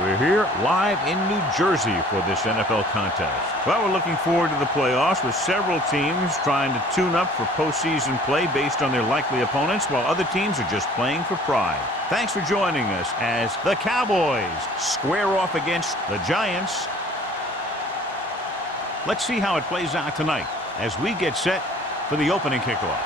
We're here live in New Jersey for this NFL contest. Well, we're looking forward to the playoffs with several teams trying to tune up for postseason play based on their likely opponents, while other teams are just playing for pride. Thanks for joining us as the Cowboys square off against the Giants. Let's see how it plays out tonight as we get set for the opening kickoff.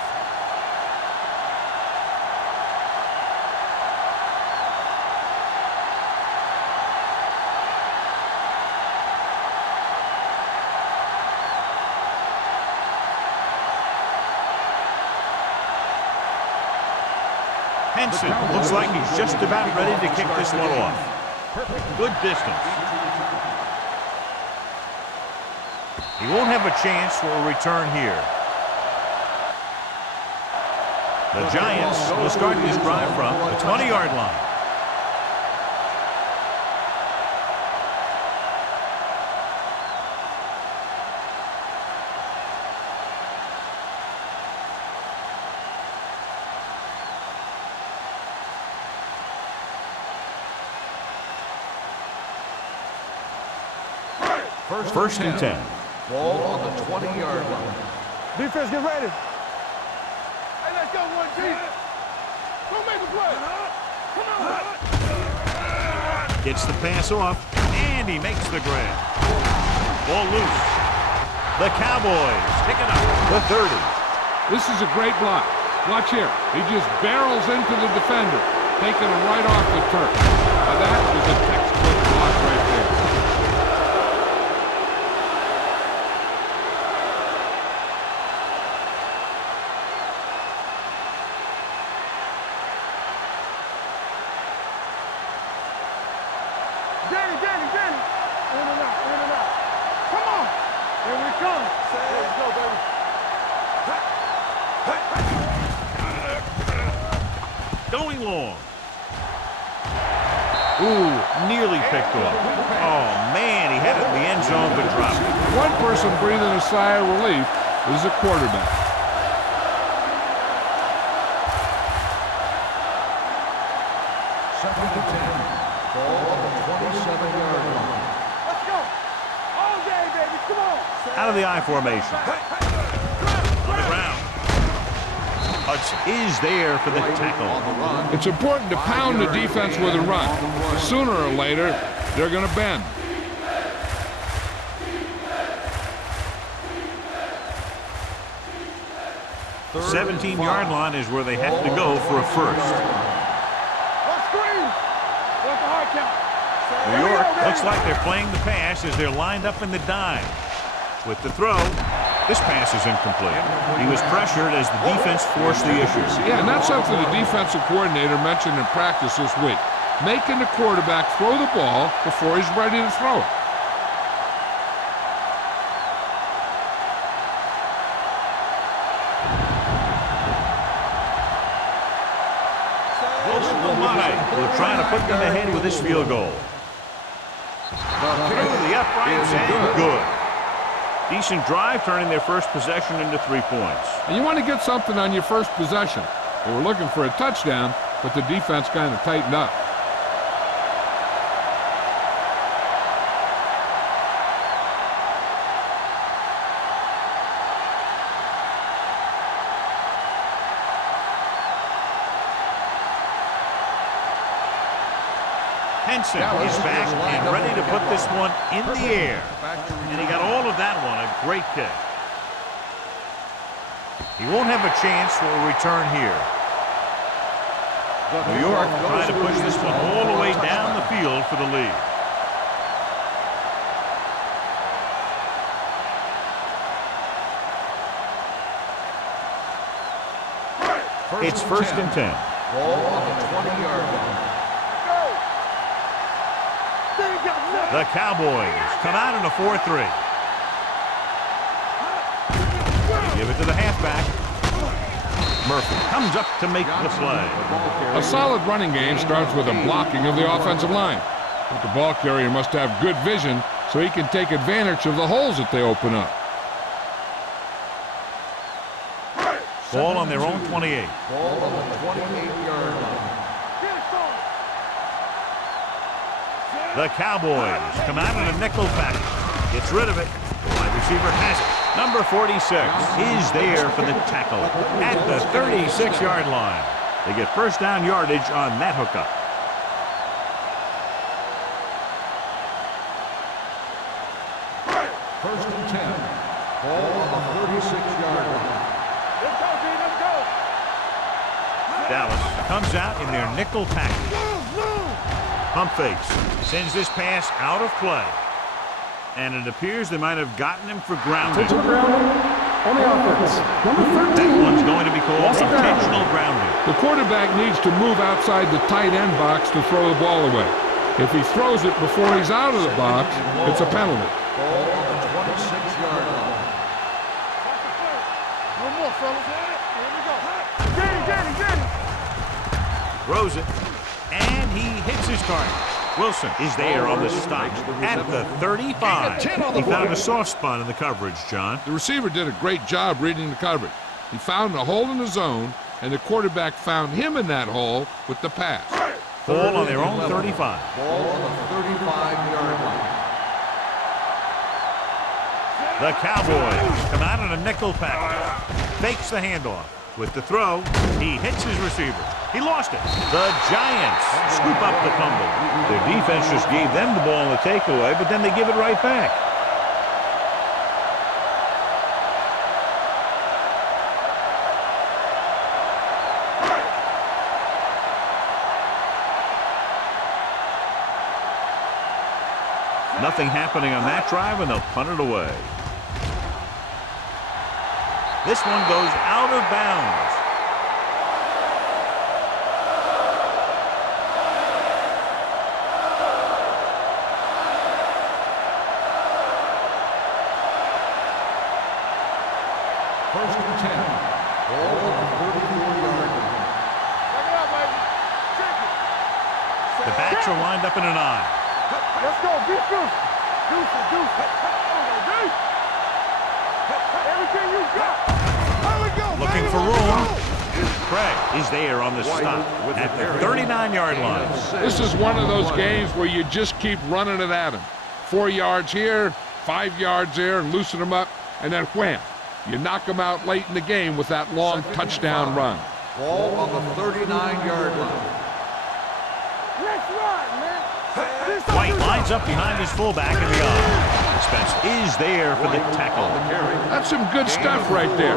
Henson looks like he's just about ready to kick this one off. Good distance. He won't have a chance for a return here. The Giants will start this drive from the 20-yard line. First and 10. Ball on the 20-yard line. Defense, get ready. Hey, let's go, 1G. Go make a play. Come on. Gets the pass off, and he makes the grab. Ball loose. The Cowboys pick it up. The 30. This is a great block. Watch here. He just barrels into the defender, taking him right off the turf. Now that is a textbook block right there. Danny. In and out. Come on. Here we come. Let's go, baby. Going long. Ooh, nearly picked off. Oh, man, he had it in the end zone but dropped it. One person breathing a sigh of relief is the quarterback. Second and 10. Ball on the 27-yard line. Let's go. All day, baby. Come on. Out of the I formation. On the ground. Hudson is there for the tackle. It's important to pound the defense with a run. Sooner or later, they're going to bend. The 17-yard line is where they have to go for a first. Let's screen. What's the hard count? New York looks like they're playing the pass as they're lined up in the dime. With the throw, this pass is incomplete. He was pressured as the defense forced the issue. Yeah, and that's something the defensive coordinator mentioned in practice this week. Making the quarterback throw the ball before he's ready to throw it. Will try to put them ahead with this field goal. Through the uprights and good. Decent drive, turning their first possession into 3 points. And you want to get something on your first possession. They were looking for a touchdown, but the defense kind of tightened up. Henson is back and ready to put this one in the air. And he got all of that one, a great kick. He won't have a chance for a return here. New York trying to push this one all the way down the field for the lead. It's first and 10. Ball on the 20-yard line. The Cowboys come out in a 4-3. They give it to the halfback. Murphy comes up to make the play. A solid running game starts with a blocking of the offensive line. But the ball carrier must have good vision so he can take advantage of the holes that they open up. Ball on their own 28. Ball on the 28-yard line. The Cowboys come out in a nickel package. Gets rid of it. Wide receiver has it. Number 46 is there for the tackle at the 36-yard line. They get first down yardage on that hookup. First and 10. Ball on the 36-yard line. Let's go, D. Let's go. Dallas comes out in their nickel package. Pump fakes. Sends this pass out of play. And it appears they might have gotten him for grounding. Intentional grounding on the offense. Number 13. That one's going to be called intentional grounding. The quarterback needs to move outside the tight end box to throw the ball away. If he throws it before he's out of the box, it's a penalty. Ball on the 26-yard line. No more, fellas. Here we go. Get it. Throws it. And he hits his target. Wilson is there on the stop at the 35. He found a soft spot in the coverage, John. The receiver did a great job reading the coverage. He found a hole in the zone, and the quarterback found him in that hole with the pass. Ball on their own 35. Ball on the 35-yard line. The Cowboys come out in a nickel package. Fakes the handoff. With the throw, he hits his receiver. He lost it. The Giants scoop up the fumble. Their defense just gave them the ball in the takeaway, but then they give it right back. Nothing happening on that drive, and they'll punt it away. This one goes out of bounds. First and 10. Ball on the 34-yard line. Check it out, baby. Check it. The backs are lined up in an eye. Let's go. Be deuce. Deuce. Everything you got. Here we go, Looking baby. for Let's room. go. Craig is there on the stop at the 39-yard line. This is one of those games where you just keep running it at him. 4 yards here, 5 yards there, and loosen them up, and then wham. You knock them out late in the game with that long touchdown run. Ball on the 39-yard line. Let's run, man. White lines up behind his fullback in the eye. Spence is there for the tackle. That's some good stuff right there.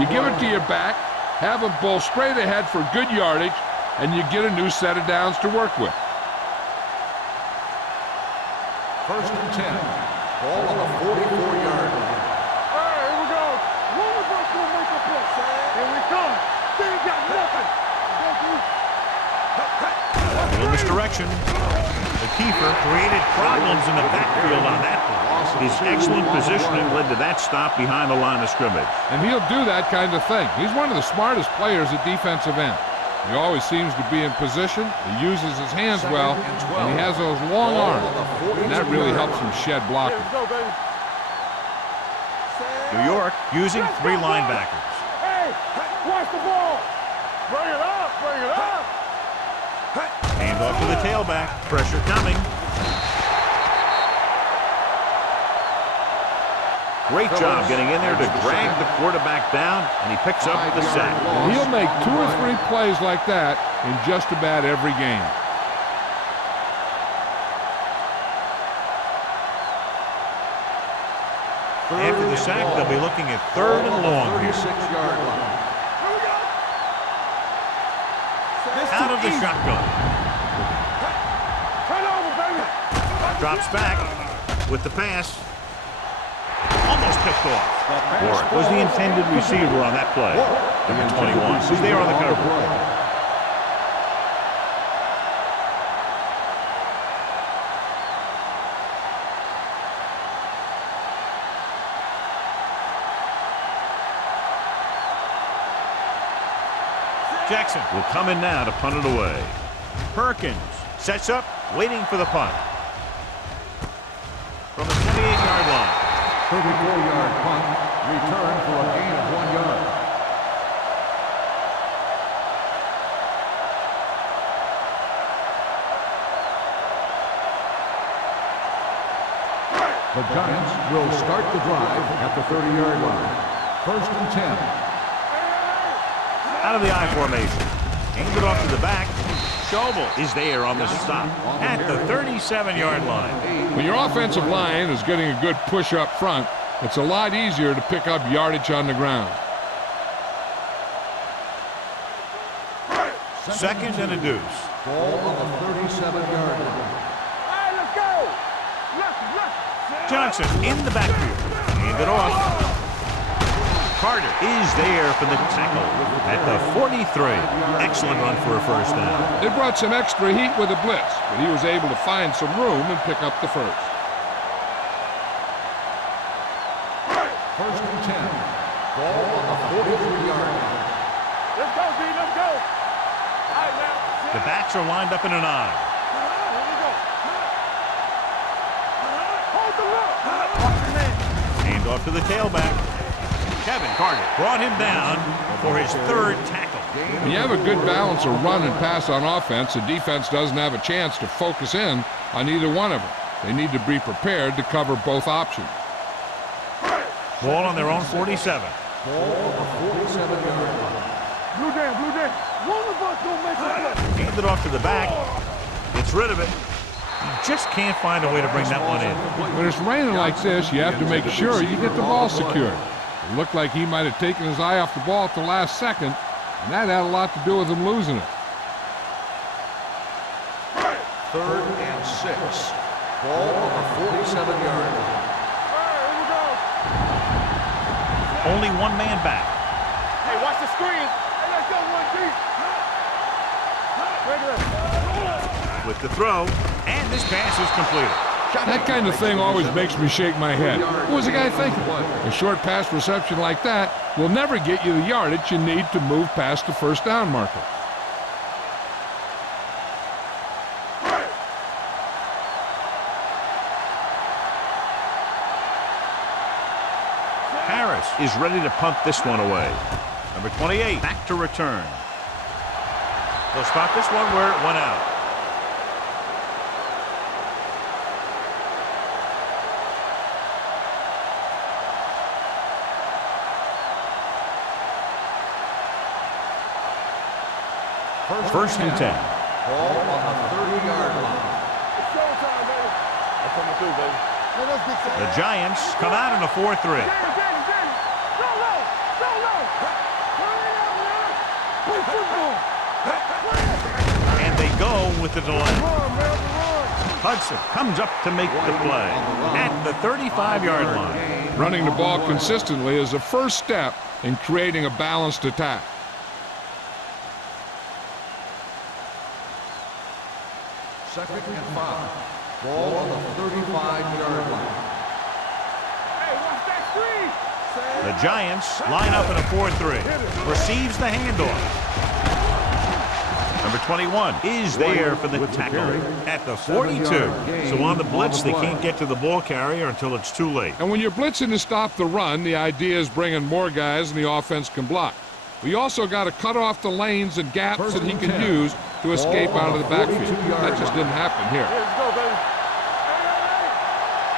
You give it to your back, have him bowl straight ahead for good yardage, and you get a new set of downs to work with. First and 10. Ball on the 44-yard line. All right, here we go. One of us will make a play. Here we come. They ain't got nothing. A little misdirection. The keeper created problems in the backfield on that one. His excellent positioning led to that stop behind the line of scrimmage. And he'll do that kind of thing. He's one of the smartest players at defensive end. He always seems to be in position, he uses his hands well, and he has those long arms, and that really helps him shed blockers. Let's go, baby. New York using 3 linebackers. Hey, watch the ball. Bring it up. Hand off to the tailback. Pressure coming. Great job getting in there to drag the quarterback down, and he picks up the sack. And he'll make 2 or 3 plays like that in just about every game. After the sack, they'll be looking at 3rd and long here. 36-yard line. Out of the shotgun. Turn over, baby. Drops back with the pass. Almost picked off. Warren was the intended receiver on that play. Number 21, who's there on the cover. Jackson will come in now to punt it away. Perkins sets up, waiting for the punt. From the 28-yard line. 34-yard punt, return for a gain of 1 yard. The Giants will start the drive at the 30-yard line. 1st and 10. Out of the I formation. Aimed it off to the back. Schobel is there on the stop at the 37-yard line. When your offensive line is getting a good push up front, it's a lot easier to pick up yardage on the ground. Second and a deuce. Ball on the 37-yard line. All right, let's go. Johnson in the backfield. Aimed it off. Carter is there for the tackle at the 43. Excellent run for a first down. They brought some extra heat with a blitz, but he was able to find some room and pick up the first. 1st and 10. Ball on the 43-yard line. Let's go, D. Let's go. All right, now. The backs are lined up in an I. Here we go. Hold the look. Watch your man. Aimed off to the tailback. Kevin Carter brought him down for his third tackle. When you have a good balance of run and pass on offense, the defense doesn't have a chance to focus in on either one of them. They need to be prepared to cover both options. Ball on their own 47. Ball on the 47-yard line. Blue down, blue down. One of us gonna make a play. Handed off to the back. Gets rid of it. He just can't find a way to bring that one in. When it's raining like this, you have to make sure you get the ball secured. It looked like he might have taken his eye off the ball at the last second, and that had a lot to do with him losing it. 3rd and 6. Ball on the 47-yard line. Here we go. Only one man back. Hey, watch the screen. Hey, let's go, 1D. With the throw, and this pass is completed. That kind of thing always makes me shake my head. What was the guy thinking? A short pass reception like that will never get you the yardage you need to move past the first down marker. Harris is ready to punt this one away. Number 28 back to return. They'll spot this one where it went out. First and 10. Ball on the 30-yard line. It's showtime, baby. I'm coming through, baby. Let's get set. The Giants come out in a 4-3. Danny. Go low. Go low. Hurry up, man. Play football. And they go with the delay. Run, man. Run. Hudson comes up to make the play at the 35-yard line. Running the ball consistently is the first step in creating a balanced attack. 2nd and 5. Ball on the 35-yard line. Hey, watch that screen. The Giants line up in a 4-3. Receives the handoff. Number 21 is there for the tackle at the 42. So on the blitz, they can't get to the ball carrier until it's too late. And when you're blitzing to stop the run, the idea is bringing more guys than the offense can block. We also got to cut off the lanes and gaps that he can use to escape out of the backfield. That just didn't happen here. Let's go, baby.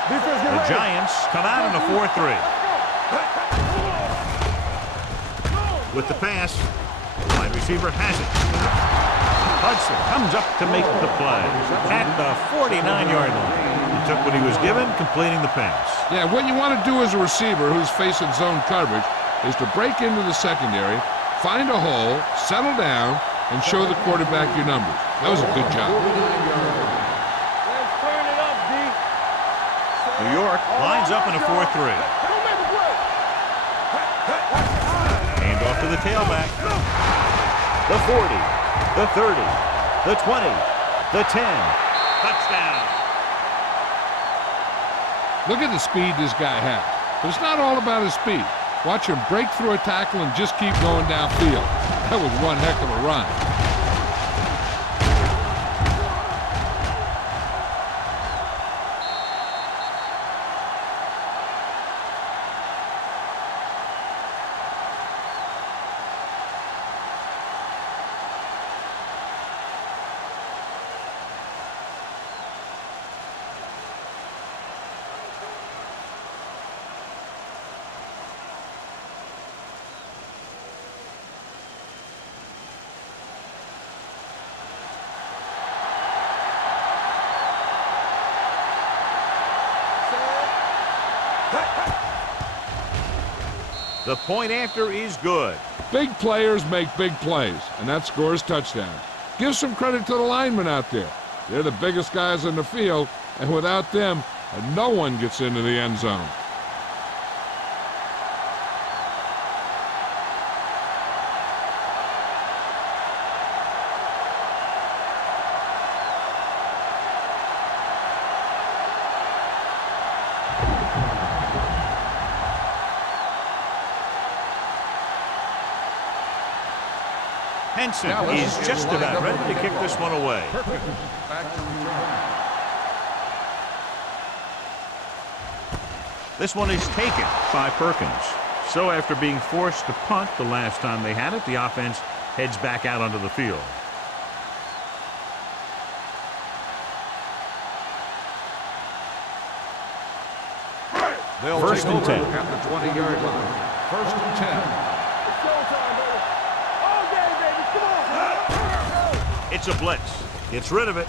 Defense, get The ready. Giants come out in a 4-3. With the pass, wide receiver has it. Hudson comes up to make the play at the 49-yard line. He took what he was given, completing the pass. Yeah, what you want to do as a receiver who's facing zone coverage is to break into the secondary, find a hole, settle down, and show the quarterback your numbers. That was a good job. Let's turn it up, D. New York lines up in a 4-3. Don't make a play. Hand off to the tailback. The 40, the 30, the 20, the 10. Touchdown. Look at the speed this guy has. But it's not all about his speed. Watch him break through a tackle and just keep going downfield. That was one heck of a run. The point after is good. Big players make big plays, and that scores touchdowns. Give some credit to the linemen out there. They're the biggest guys in the field, and without them, no one gets into the end zone. Henson is just about ready to kick this one away. Back to return. This one is taken by Perkins. So after being forced to punt the last time they had it, the offense heads back out onto the field. They'll First take and over 10. at the 20-yard line. First and 10. It's showtime, baby. All day, baby. Come on. It's a blitz. Gets rid of it.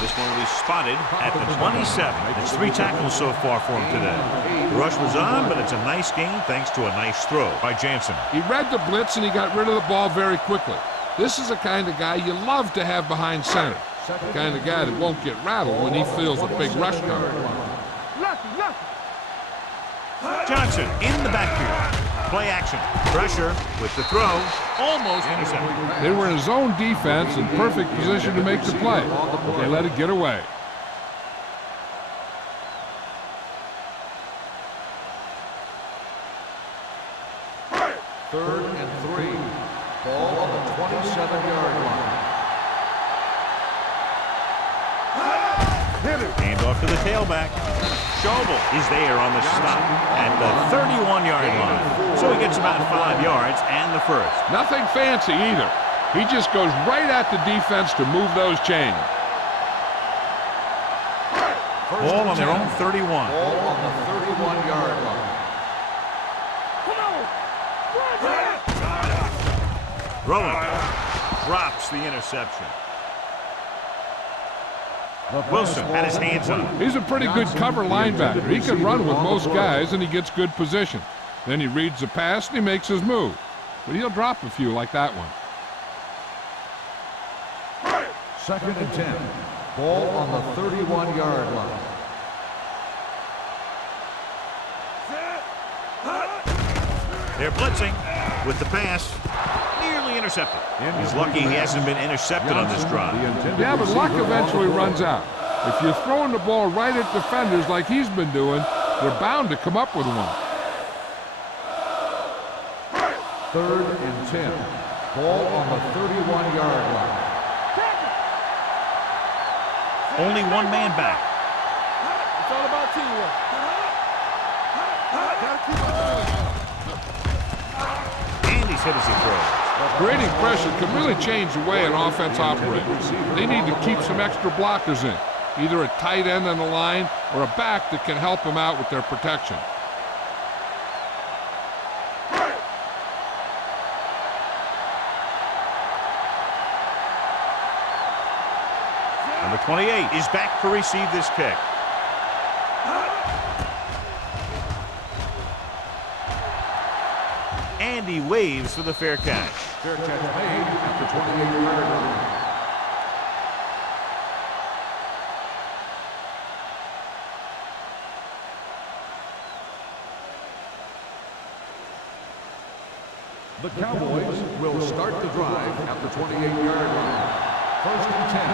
This one will be spotted at the 27. It's 3 tackles so far for him today. The rush was on, but it's a nice gain thanks to a nice throw by Jansen. He read the blitz and he got rid of the ball very quickly. This is the kind of guy you love to have behind center. The kind of guy that won't get rattled when he feels a big rush coming. Lucky. Johnson in the backfield. Play action. Pressure with the throw. Almost intercepted. They were in zone defense in perfect position to make the play, but they let it get away. Third and 3. Ball on the 27-yard line. Hand off to the tailback. Schobel is there on the stop at the 31-yard line. So he gets about 5 yards and the first. Nothing fancy either. He just goes right at the defense to move those chains. Ball on their own 31. Ball on the 31-yard line. Throwing. Drops the interception. Wilson had his hands on it. He's a pretty good cover linebacker. He can run with most guys, and he gets good position. Then he reads the pass, and he makes his move. But he'll drop a few like that one. Second and 10. Ball on the 31-yard line. They're blitzing with the pass. Nearly intercepted. He's lucky he hasn't been intercepted on this drive. Yeah, but luck eventually runs out. If you're throwing the ball right at defenders like he's been doing, they're bound to come up with one. Third and 10. Ball on the 31-yard line. Only one man back. It's all about teamwork. Gotta keep it And he's hit as he throws. Creating pressure can really change the way an offense operates. They need to keep some extra blockers in, either a tight end on the line or a back that can help them out with their protection. Number 28 is back to receive this kick. And he waves for the fair catch. Fair catch made at the 28-yard line. The Cowboys will start the drive at the 28-yard line. First and 10.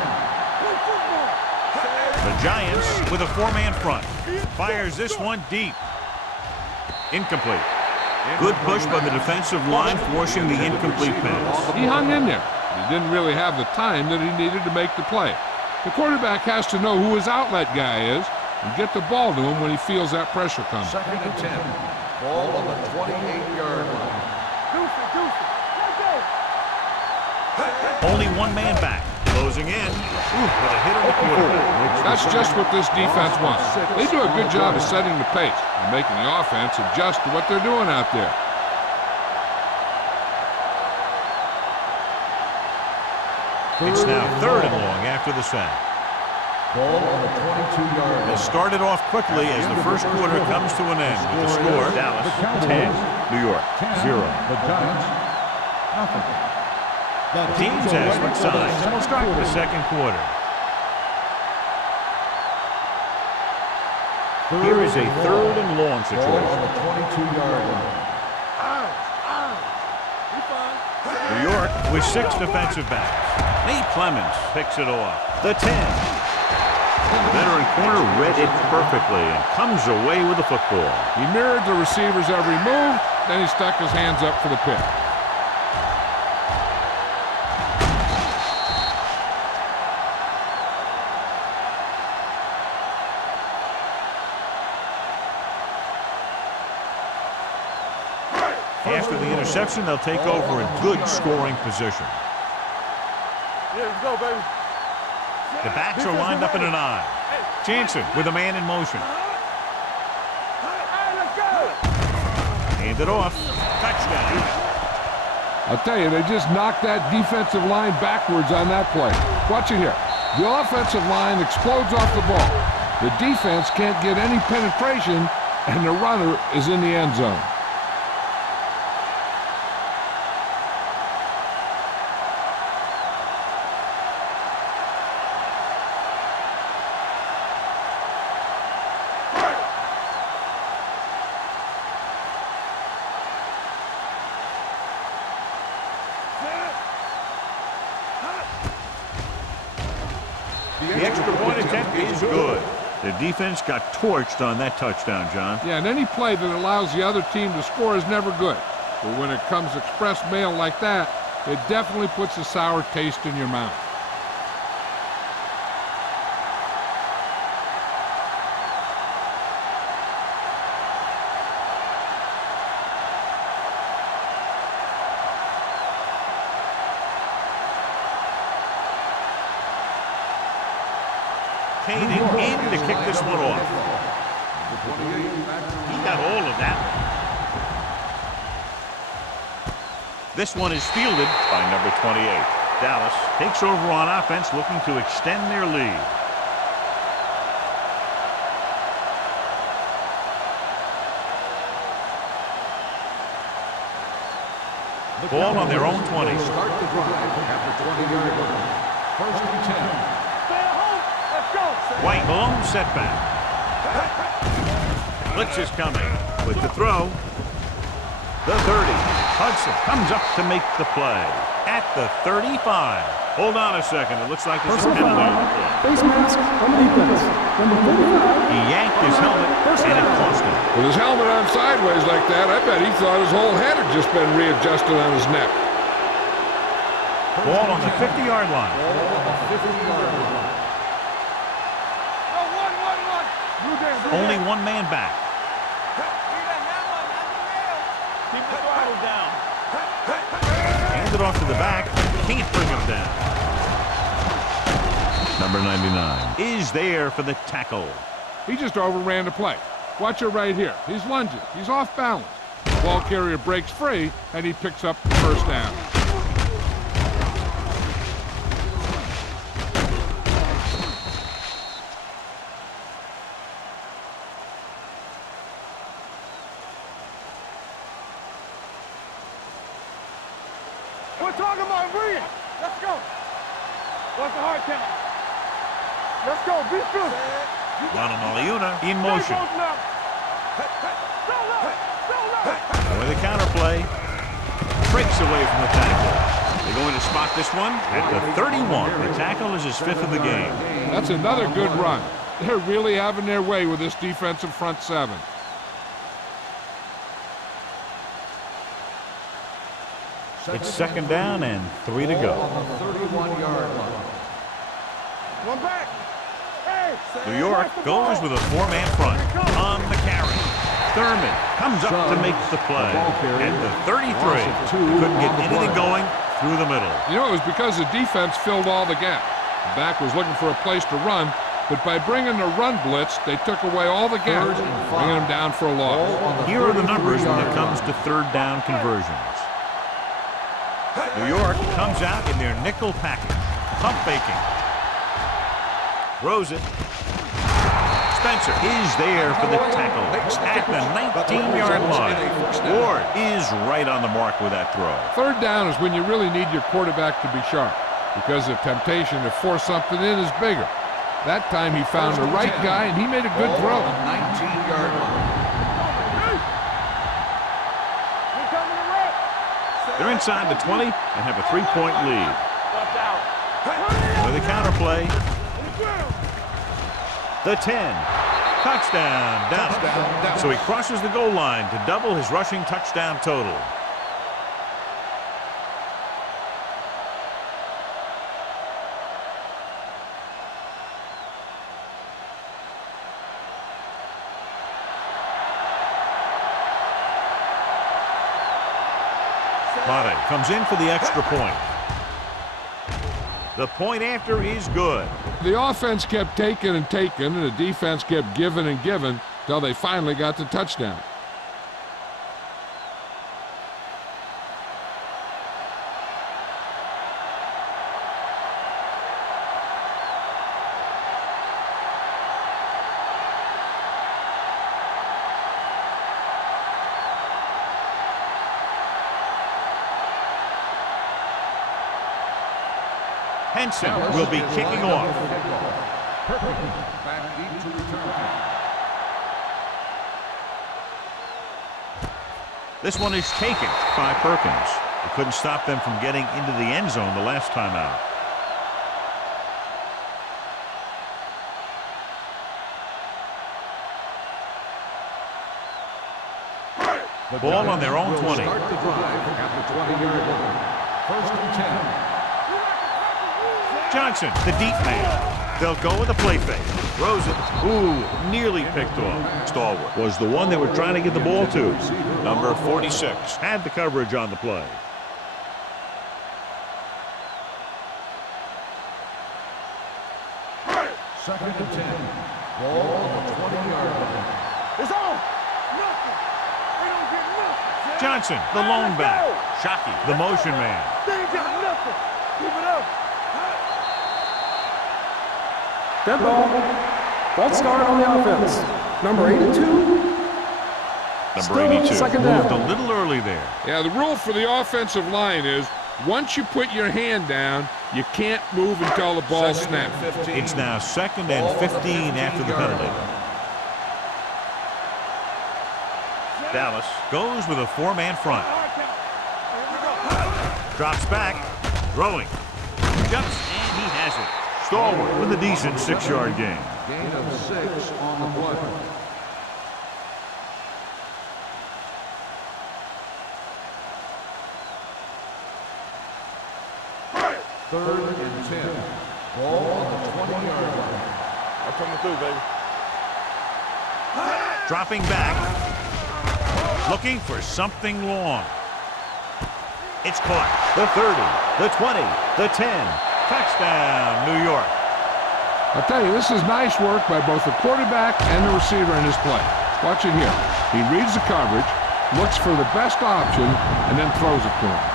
The Giants with a 4-man front. Fires this one deep. Incomplete. Good push by the defensive line, forcing the incomplete pass. He hung in there. He didn't really have the time that he needed to make the play. The quarterback has to know who his outlet guy is and get the ball to him when he feels that pressure coming. Second and 10. Ball on the 28-yard line. Only one man back. Closing in. With a hit on the quarterback. That's just what this defense wants. They do a good job of setting the pace and making the offense adjust to what they're doing out there. It's now third and long after the sack. Ball on the 22-yard line. It started off quickly as the first quarter comes to an end with the score Dallas 10, New York 0. The Giants, nothing. The teams have switched sides and will start the second quarter. Here is a 3rd and long Ball situation. on the 22-yard line. New York with 6 defensive backs. Nate Clemens picks it off. The 10. The veteran corner read it perfectly and comes away with the football. He mirrored the receiver's every move, then he stuck his hands up for the pick. After the interception, they'll take over a good scoring position. Yeah, let's go, baby. The backs are lined up in an I. Jansen with a man in motion. Hey, let's go. Hand it off. Touchdown. I'll tell you, they just knocked that defensive line backwards on that play. Watch it here. The offensive line explodes off the ball. The defense can't get any penetration, and the runner is in the end zone. The extra point attempt is good. The defense got torched on that touchdown, John. Yeah, and any play that allows the other team to score is never good. But when it comes express mail like that, it definitely puts a sour taste in your mouth. Caning in to kick this one off. He got all of that. This one is fielded by number 28. Dallas takes over on offense, looking to extend their lead. Ball on their own 20. Start the drive at the 20-yard line. 1st and 10. White, long setback. Blitz is coming with the throw. The 30. Hudson comes up to make the play at the 35. Hold on a second. It looks like there's a penalty on the play. Face mask on the defense. Number 45. He yanked his helmet and it cost him. With his helmet on sideways like that, I bet he thought his whole head had just been readjusted on his neck. Ball on the 50-yard line. Only one man back. Keep the throttle down. Hand it off to the back. Can't bring him down. Number 99 is there for the tackle. He just overran the play. Watch it right here. He's lunging. He's off balance. The ball carrier breaks free, and he picks up the first down. We're talking about breathing. Let's go. What's the hard count? Let's go. Be true. Ronald Maliuna in motion. With the counterplay. Breaks away from the tackle. They're going to spot this one at the 31. The tackle is his 5th of the game. That's another good run. They're really having their way with this defensive front seven. It's 2nd down and 3 to go. 31-yard line. One back. Hey. New York goes with a 4-man front on the carry. Thurman comes up to make the play at the 33. Couldn't get anything going through the middle. You know, it was because the defense filled all the gap. The back was looking for a place to run, but by bringing the run blitz, they took away all the gaps, bringing them down for a loss. Here are the numbers when it comes to 3rd down conversions. New York comes out in their nickel package. Pump faking. Throws it. Spencer is there for the tackle at the 19-yard line. Ward is right on the mark with that throw. Third down is when you really need your quarterback to be sharp because the temptation to force something in is bigger. That time he found the right guy, and he made a good throw. 19-yard line. They're inside the 20 and have a 3-point lead. With a counterplay. The 10. Touchdown, down. So he crosses the goal line to double his rushing touchdown total. Mate comes in for the extra point. The point after is good. The offense kept taking and taking, and the defense kept giving and giving until they finally got the touchdown. Henson will be kicking off. Back deep to return. This one is taken by Perkins. It couldn't stop them from getting into the end zone the last time out. The ball on their own 20. Start the drive at the 20-yard line. First and 10. Johnson, the deep man. They'll go with a play fake. Throws it. Ooh, nearly picked off. Stalwart was the one they were trying to get the ball to. Number 46 had the coverage on the play. Second and 10. Ball on the 20-yard line. It's on. Nothing. They don't get nothing. Johnson, the lone back. Shockey, the motion man. They ain't got nothing. Keep it up. Dead ball. False start on the offense. Number 82. Number Still 82 second moved down. a little early there. Yeah, the rule for the offensive line is once you put your hand down, you can't move until the ball snaps. It's now 2nd and 15 after the penalty. Dallas goes with a 4-man front. Drops back, throwing. Jumps, and he has it. Stalwart with a decent 6-yard gain. Gain of 6 on the play. Third and 10. Ball on the 20-yard line. I'm coming through, baby. Dropping back. Looking for something long. It's caught. The 30, the 20, the 10. Touchdown, New York. I'll tell you, this is nice work by both the quarterback and the receiver in his play. Watch it here. He reads the coverage, looks for the best option, and then throws it to him.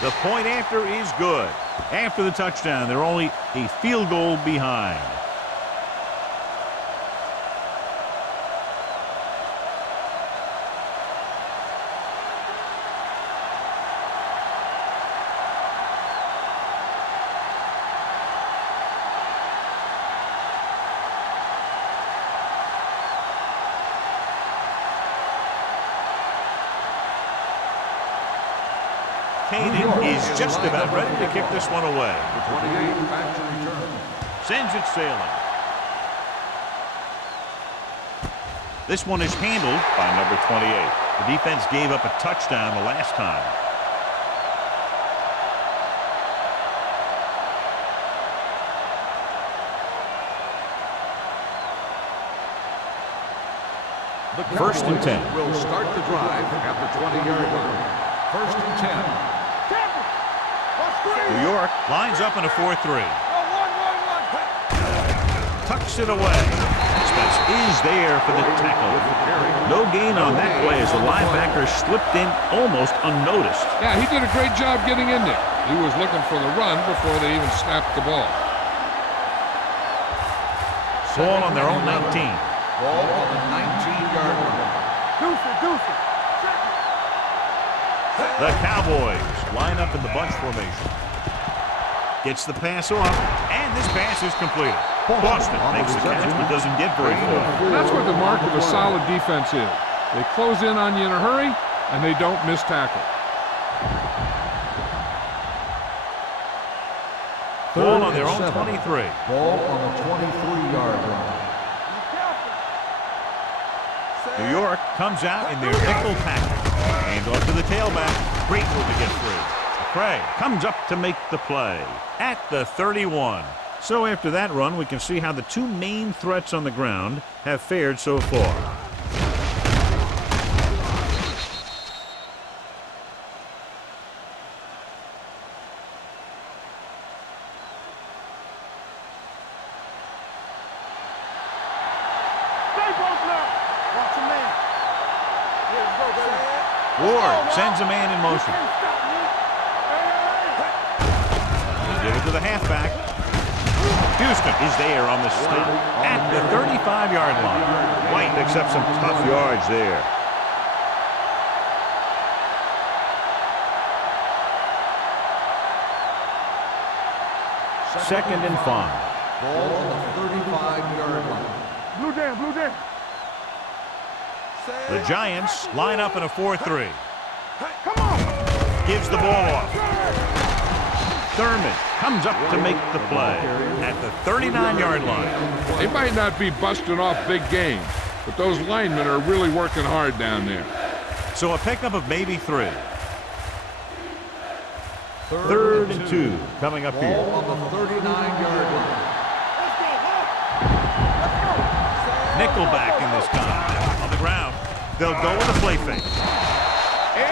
The point after is good. After the touchdown, they're only a field goal behind. Caden is just about ready to kick this one away. The 28 back to return. Sends it sailing. This one is handled by number 28. The defense gave up a touchdown the last time. The First and 10. Will start the drive at the 20-yard line. First and 10. New York lines up in a 4-3. Tucks it away. Spence is there for the tackle. No gain on that play as the linebacker slipped in almost unnoticed. Yeah, he did a great job getting in there. He was looking for the run before they even snapped the ball. Ball on their own 19. Ball on the 19-yard line. Deuce. The Cowboys line up in the bunch formation. Gets the pass off, and this pass is completed. Boston makes the catch but doesn't get very far. That's what the mark of a solid defense is. They close in on you in a hurry, and they don't miss tackle. Ball on their own 23. Ball on the 23-yard line. New York comes out in their nickel package. Hand off to the tailback. Great move to get free. McCray comes up to make the play at the 31. So after that run, we can see how the two main threats on the ground have fared so far. Ward sends a man in motion. They give it to the halfback. Houston is there on the stop at the 35-yard line. White accepts some tough yards there. Second and 5. Ball on the 35-yard line. Blue down. The Giants line up in a 4-3. Come on. Gives the ball off. Thurman comes up to make the play at the 39-yard line. They might not be busting off big games, but those linemen are really working hard down there. So a pickup of maybe 3. Third and 2 coming up here. Ball on the 39-yard line. Nickelback in this time. On the ground. They'll go with a play fake.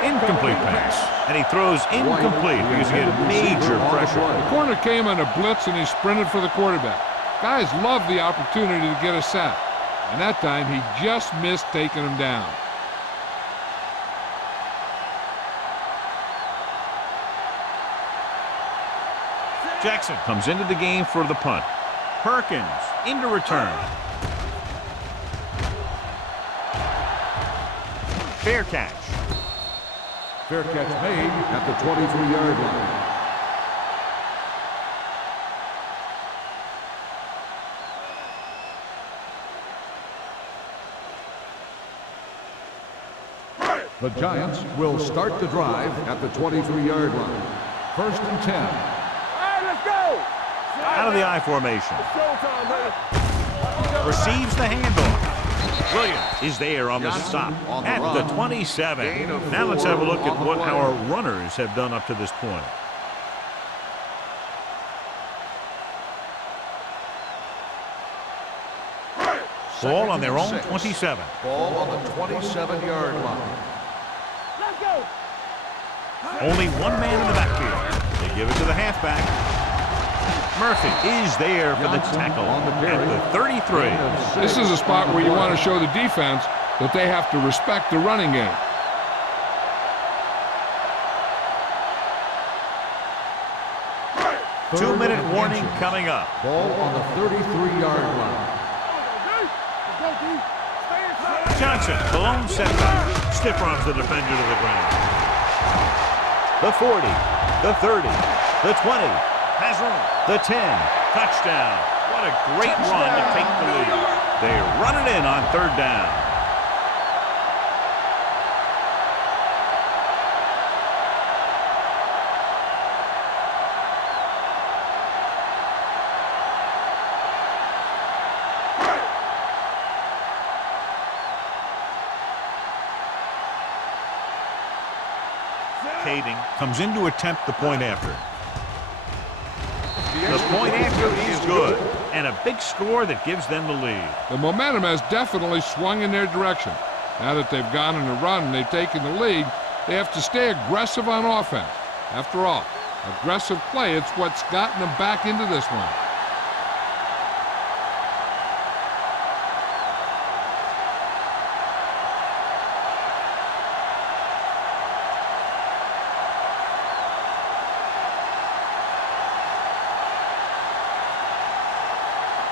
Incomplete pass. And he throws incomplete because he had major pressure. The corner came on a blitz and he sprinted for the quarterback. Guys love the opportunity to get a sack. And that time he just missed taking him down. Jackson comes into the game for the punt. Perkins into return. Fair catch. Fair catch made at the 23-yard line. The Giants will start the drive at the 23-yard line. First and 10. All right, let's go. Out of the I formation. Showtime, baby. Receives the handoff. Williams is there on the stop at the 27. Now let's have a look at what our runners have done up to this point. Ball on their own 27. Ball on the 27-yard line. Let's go. Only one man in the backfield. They give it to the halfback. Murphy is there for the tackle at the 33. This is a spot where you want to show the defense that they have to respect the running game. Two-minute warning coming up. Ball on the 33-yard line. Johnson, the lone setback. Stiff arms the defender to the ground. The 40, the 30, the 20. Has room. The 10. Touchdown. What a great run to take the lead. They run it in on third down. Kading comes in to attempt the point after. The point after is good, and a big score that gives them the lead. The momentum has definitely swung in their direction. Now that they've gone on a run and they've taken the lead, they have to stay aggressive on offense. After all, aggressive play, it's what's gotten them back into this one.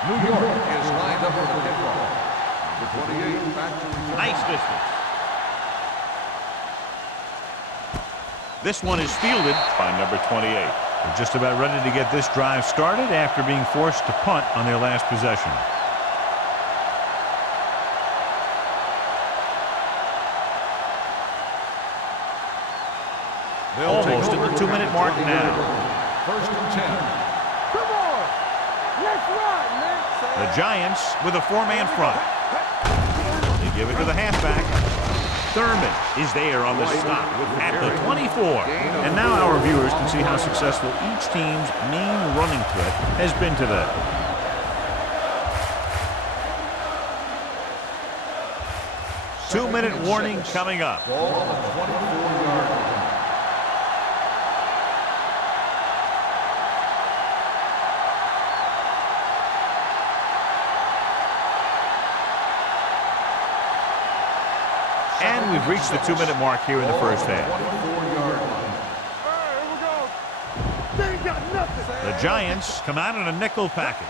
New York is lined up for the kickoff. Number 28, back to return. Nice distance. This one is fielded by number 28. They're just about ready to get this drive started after being forced to punt on their last possession. Almost at the 2-minute mark now. First and 10. Come on. Let's run, man. The Giants with a 4-man front. They give it to the halfback. Thurman is there on the stop at the 24. And now our viewers can see how successful each team's main running threat has been today. Two-minute warning coming up. Ball on the 24-yard line. And we've reached the 2-minute mark here in the first half. 24-yard line. All right, here we go. They ain't got nothing. The Giants come out in a nickel package.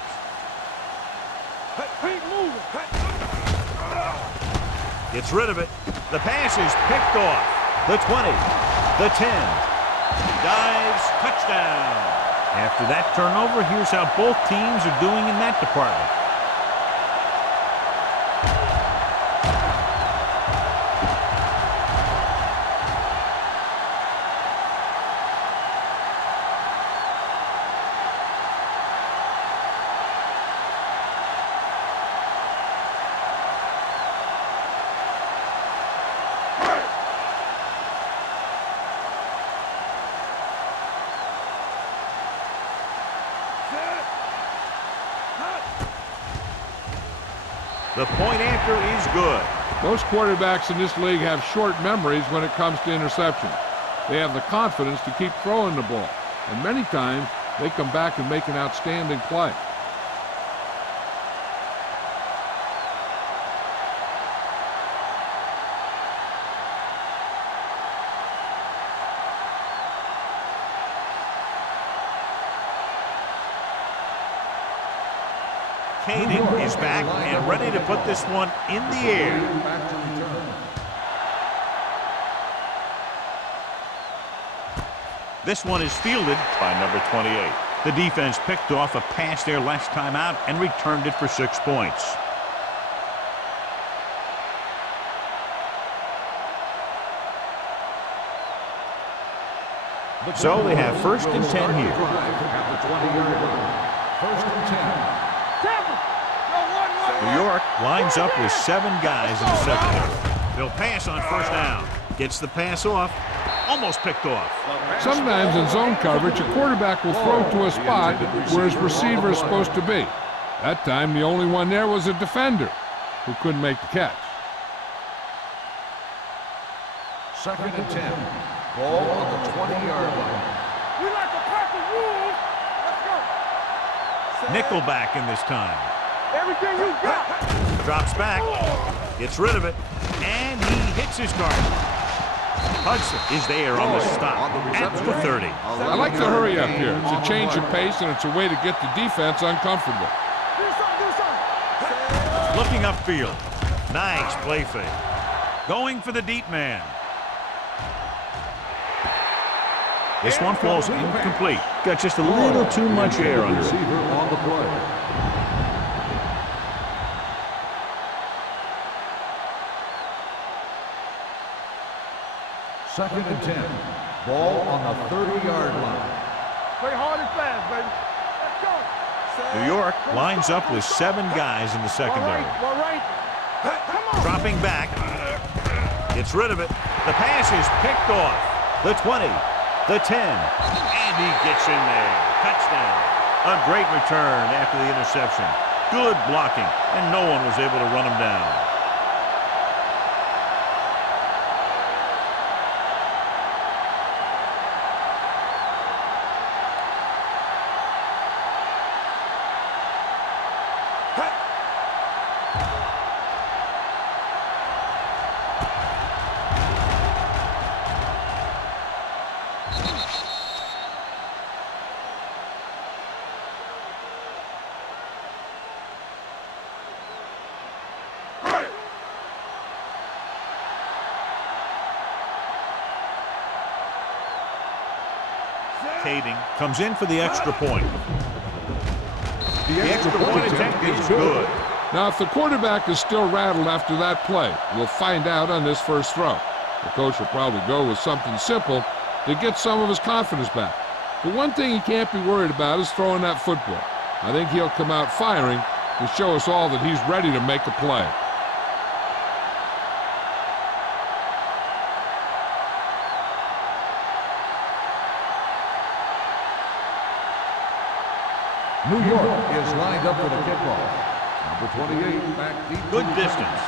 Keep moving. Gets rid of it. The pass is picked off. The 20, the 10. Dives, touchdown. After that turnover, here's how both teams are doing in that department. The point after is good. Most quarterbacks in this league have short memories when it comes to interceptions. They have the confidence to keep throwing the ball, and many times they come back and make an outstanding play. Kading is back and ready to put this one in the air. Back to return. This one is fielded by number 28. The defense picked off a pass there last time out and returned it for 6 points. So they have first and 10 here. At the 20-yard line. First and 10. New York lines up with 7 guys in the secondary. They'll pass on first down. Gets the pass off. Almost picked off. Sometimes in zone coverage, a quarterback will throw to a spot where his receiver is supposed to be. That time, the only one there was a defender who couldn't make the catch. Second and 10. Ball on the 20-yard line. We like to pack the rules. Let's go. Nickelback in this time. Everything you got. Drops back. Gets rid of it. And he hits his target. Hudson is there on the stop at the 30. I like the hurry up here. It's a change of pace, and it's a way to get the defense uncomfortable. Do something. Looking upfield. Nice play fake. Going for the deep man. This one falls incomplete. Got just a little too much air under it. Receiver on the play. Second and 10. Ball on the 30-yard line. Play hard and fast, baby. Let's go. New York lines up with 7 guys in the secondary. All right. Come on. Dropping back. Gets rid of it. The pass is picked off. the 20, the 10, and he gets in there. Touchdown. A great return after the interception. Good blocking, and no one was able to run him down. Comes in for the extra point. The extra point attempt is good. Now, if the quarterback is still rattled after that play, we'll find out on this first throw. The coach will probably go with something simple to get some of his confidence back. But one thing he can't be worried about is throwing that football. I think he'll come out firing to show us all that he's ready to make a play. New York is lined up for the kickoff. Number 28 back deep. Good distance.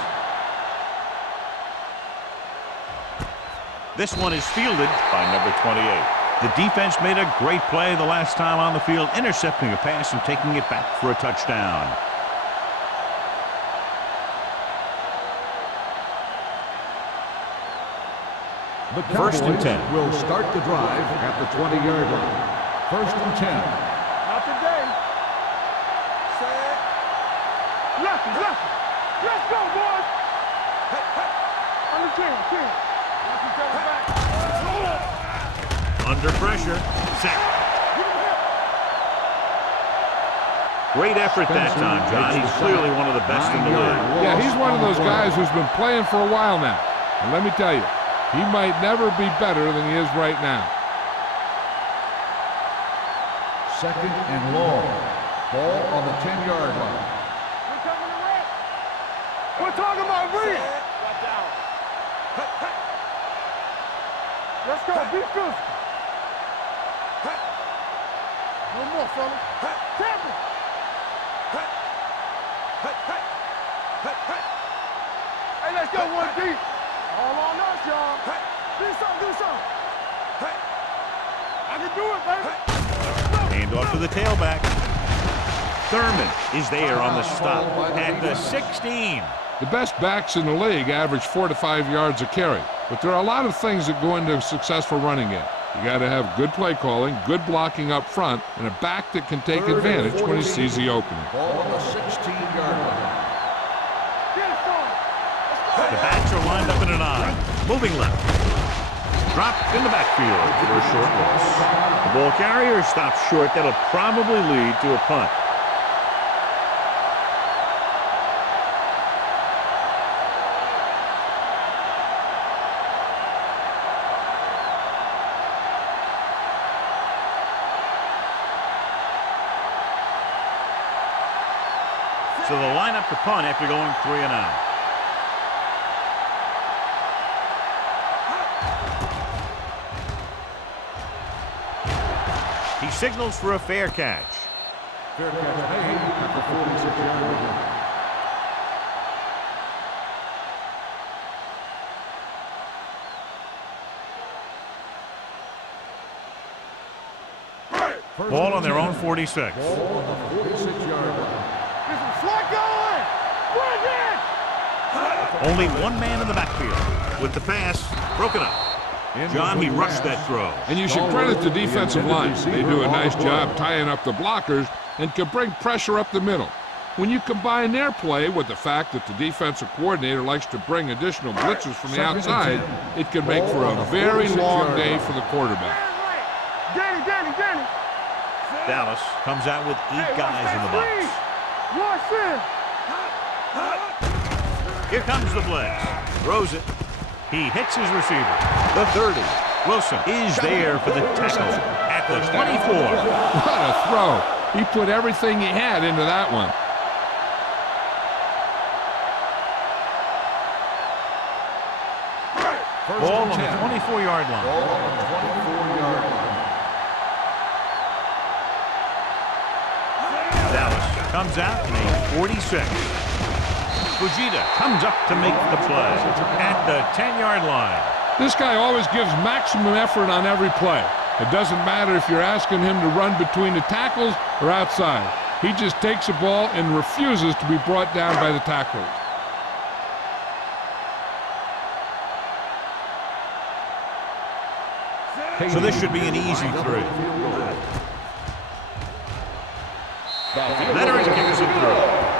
This one is fielded by number 28. The defense made a great play the last time on the field, intercepting a pass and taking it back for a touchdown. The First and 10. Will start the drive at the 20-yard line. First and 10. Not today. Set. Lefty, lefty. Let's go, boys. Under 10, 10. Lefty coming back. Under pressure. Sack. Great effort that time, John. He's clearly one of the best in the league. Yeah, he's one of those guys who's been playing for a while now. And let me tell you, he might never be better than he is right now. Second and long. Ball on the 10-yard line. We're coming to red. We're talking about red. Let's go. Be physical. No more, fellas. Tap it. Hey, let's go one deep. All on us, y'all. Do something, do something. I can do it, baby. Hand off to the tailback. Thurman is there on the stop at the 16. The best backs in the league average 4 to 5 yards a carry. But there are a lot of things that go into a successful running game. You got to have good play calling, good blocking up front, and a back that can take advantage when he sees the opening. Ball on the 16-yard line. The backs are lined up in an I. Moving left. Dropped in the backfield for a short loss. The ball carrier stops short. That'll probably lead to a punt. So they'll line up to punt after going 3 and out. He signals for a fair catch. Fair catch made at the 46-yard line. Ball on their own 46. Ball on the 46-yard line. There's some slot going. Bring it. Only one man in the backfield with the pass broken up. John, he rushed that throw. And you should credit the defensive line. They do a nice job tying up the blockers and can bring pressure up the middle. When you combine their play with the fact that the defensive coordinator likes to bring additional blitzers from the outside, it can make for a very long day for the quarterback. Danny. Dallas comes out with 8 guys in the box. Watch this. Here comes the blitz. Throws it. He hits his receiver. The 30. Wilson is there for the tackle at the 24. What a throw. He put everything he had into that one. First Ball and on the 10. 24-yard line. Ball on the 24-yard line. Dallas comes out in a 46. Fujita comes up to make the play at the 10-yard line. This guy always gives maximum effort on every play. It doesn't matter if you're asking him to run between the tackles or outside. He just takes the ball and refuses to be brought down by the tacklers. So this should be an easy 3. Leonard kicks it through.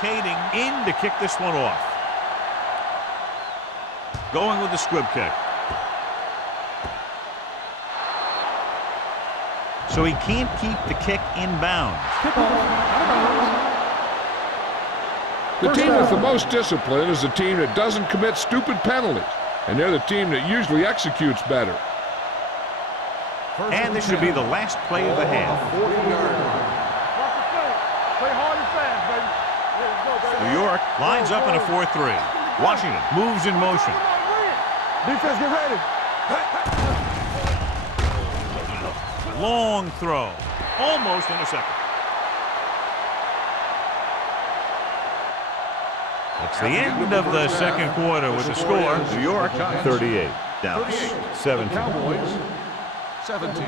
Kading in to kick this one off. Going with the squib kick. So he can't keep the kick in bounds. The team with the most discipline is the team that doesn't commit stupid penalties, and they're the team that usually executes better. And this should be the last play of the half. 40-yard line. Play hard and fast, baby. New York lines up in a 4-3. Washington moves in motion. Defense, get ready. Long throw. Almost intercepted. It's the end of the second quarter with the score. New York 38. Dallas 17. Cowboys 17.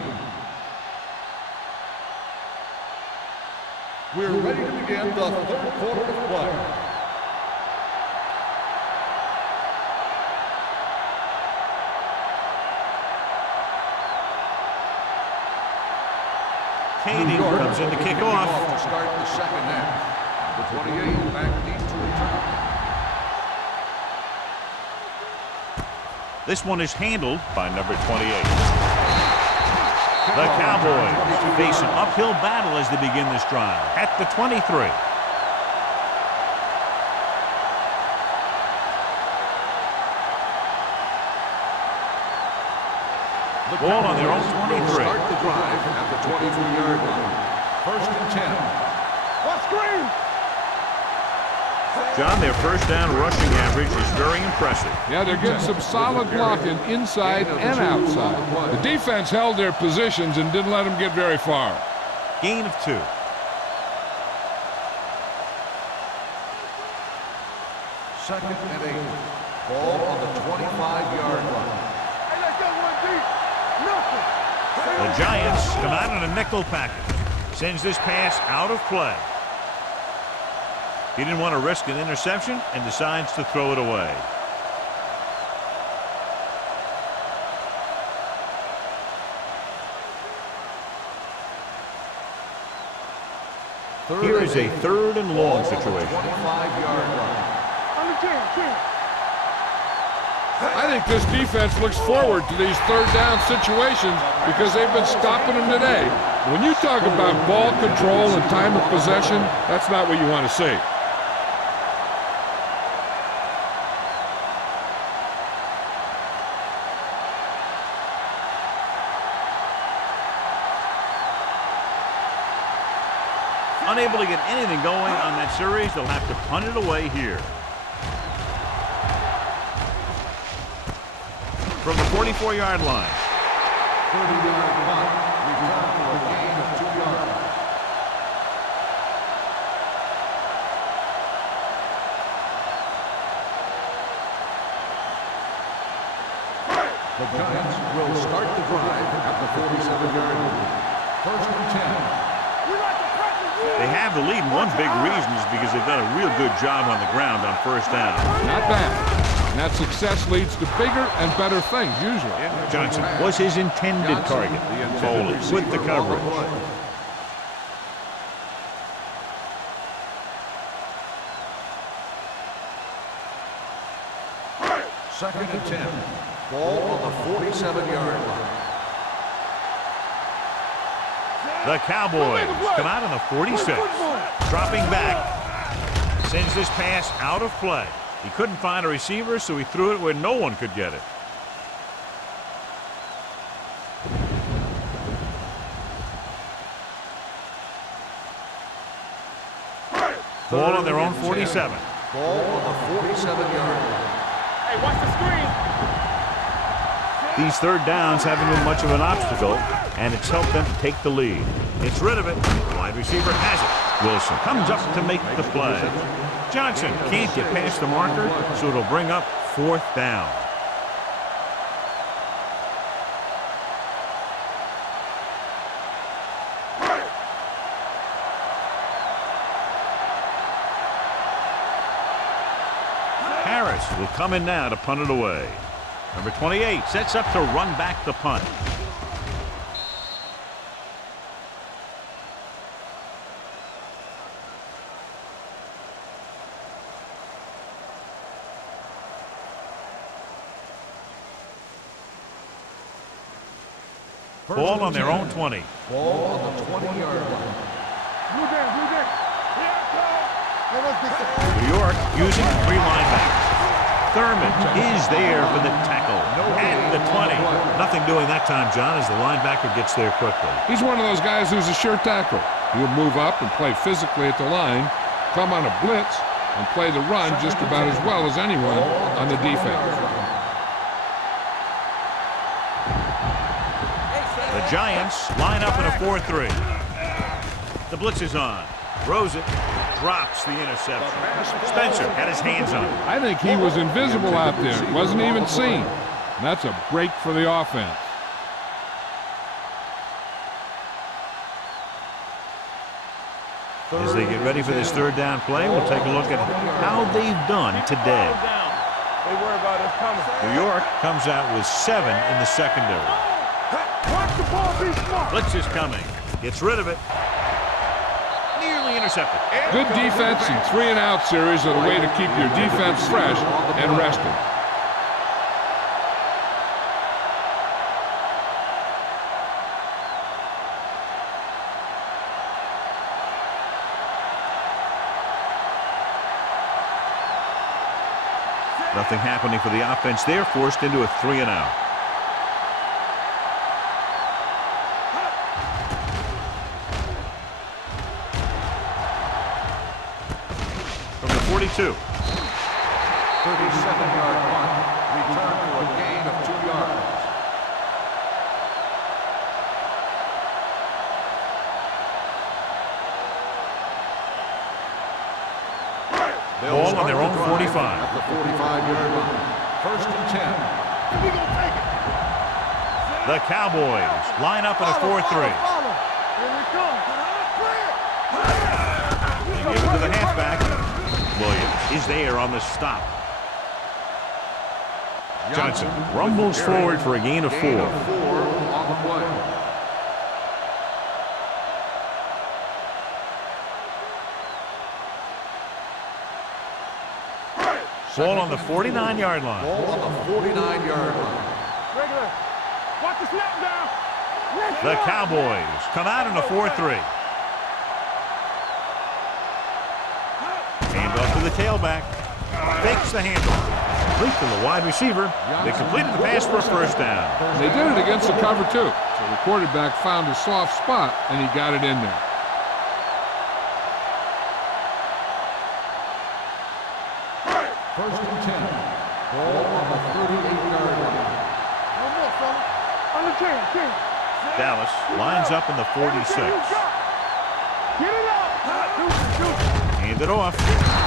We're ready to begin the third quarter of play. Kading comes in to kick off. To start the second half. The 28 back deep to return. This one is handled by number 28. The Cowboys face an uphill battle as they begin this drive at the 23. Ball on their own 23. Start the drive at the 23-yard line. First and 10. What screen? John, their first down rushing average is very impressive. Yeah, they're getting some solid blocking inside and outside. The defense held their positions and didn't let them get very far. Gain of 2. Second and 8. Ball on the 25-yard line. Hey, let's go one deep. Nothing. The Giants come out in a nickel package. Sends this pass out of play. He didn't want to risk an interception and decides to throw it away. Here is a 3rd and long situation. 25-yard line. Under 10. I think this defense looks forward to these third down situations because they've been stopping them today. When you talk about ball control and time of possession, that's not what you want to see. Unable to get anything going on that series, they'll have to punt it away here. From the 44-yard line. 30-yard punt. Return for a gain of 2 yards. The Giants will start the drive at the 47-yard line. First and 10. They have the lead, and one big reason is because they've done a real good job on the ground on first down. Not bad. And that success leads to bigger and better things, usually. Johnson was his intended target. Foley with the coverage. Second and 10. Ball on the 47-yard line. The Cowboys come out on the 46. Dropping back. Sends this pass out of play. He couldn't find a receiver, so he threw it where no one could get it. Ball on their own 47. Ball on the 47-yard line. Hey, watch the screen. These third downs haven't been much of an obstacle, and it's helped them to take the lead. Gets rid of it. The wide receiver has it. Wilson comes up to make the play. Johnson can't get past the marker, so it'll bring up 4th down. Harris will come in now to punt it away. Number 28 sets up to run back the punt. Ball on their own 20. Ball on the 20-yard line. Blue down, blue down. New York using 3 linebackers. Thurman is there for the tackle at the 20. Nothing doing that time, John, as the linebacker gets there quickly. He's one of those guys who's a sure tackle. He'll move up and play physically at the line, come on a blitz, and play the run just about as well as anyone on the defense. The Giants line up in a 4-3. The blitz is on. Throws it. Drops the interception. Spencer had his hands on it. I think he was invisible out there. Wasn't even seen. And that's a break for the offense. As they get ready for this third down play, we'll take a look at how they've done today. They worry about us coming. New York comes out with 7 in the secondary. Watch the ball, be smart. Blitz is coming. Gets rid of it. Nearly intercepted. Good defense and 3-and-out series are the way to keep your defense fresh and rested. Nothing happening for the offense there, forced into a 3-and-out. From the 42. 37-yard punt. Return for a gain of 2 yards. Ball on their own 45. At the 45-yard line. 1st and 10. The Cowboys line up in a 4-3. Here we come. They give it to the halfback. Williams is there on the stop. Johnson rumbles forward for a gain of 4. Gain of 4 on the play. Ball on the 49-yard line. Ball on the 49-yard line. Regular. Watch the snap down. The Cowboys come out in a 4-3. Hand off to the tailback. Fakes the handoff. Complete to the wide receiver. They completed the pass for a 1st down. They did it against the cover, too. So the quarterback found a soft spot, and he got it in there. First and 10. Ball on the 38-yard line. One more, fella. On the 10. Dallas lines up in the 46. Get it up. Hand it off.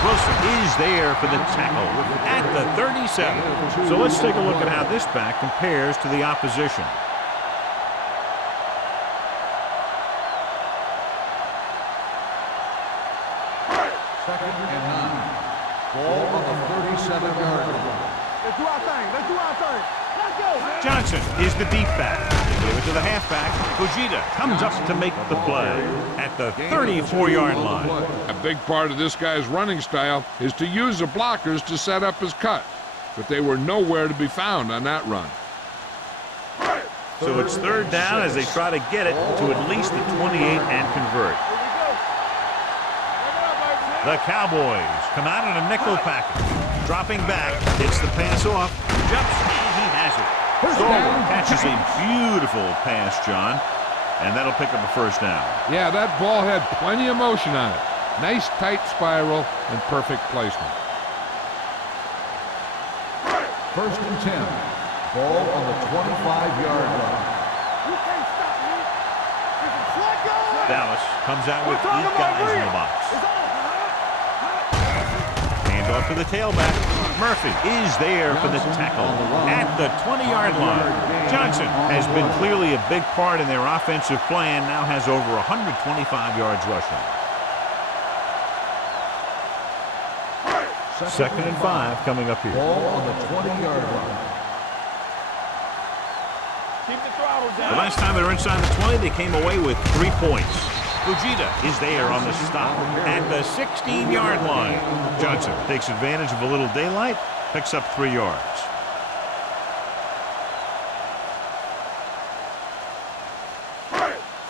Wilson is there for the tackle at the 37. So let's take a look at how this back compares to the opposition. Second and 9. Ball on the 37-yard line. Let's do our thing. Let's go. Johnson is the deep back. They give it to the halfback. Fujita comes up to make the play at the 34-yard line. A big part of this guy's running style is to use the blockers to set up his cut, but they were nowhere to be found on that run. So it's third down as they try to get it to at least the 28 and convert. The Cowboys come out in a nickel package. Dropping back, hits the pass off, jumps, and he has it. Stoller catches a beautiful pass, John, and that'll pick up a first down. Yeah, that ball had plenty of motion on it. Nice tight spiral and perfect placement. First and 10. Ball on the 25-yard line. You can't stop me. This is Flacco. Dallas comes out with 8 guys in the box. Hand off to the tailback. Murphy is there for the tackle at the 20-yard line. Johnson has been clearly a big part in their offensive plan, now has over 125 yards rushing. Second and 5 coming up here. Ball on the 20-yard line. Keep the throttle down. The last time they were inside the 20, they came away with 3 points. Fujita is there on the stop at the 16-yard line. Johnson takes advantage of a little daylight, picks up 3 yards.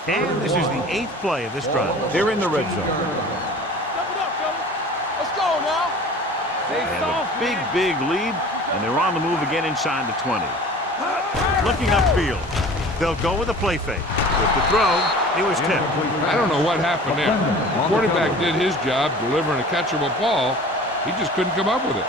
And this is the 8th play of this drive. They're in the red zone. Step it up, fellas. Let's go now. They have a big lead, and they're on the move again inside the 20. Looking upfield. They'll go with a play fake. With the throw, he was tipped. I don't know what happened there. The quarterback did his job delivering a catchable ball. He just couldn't come up with it.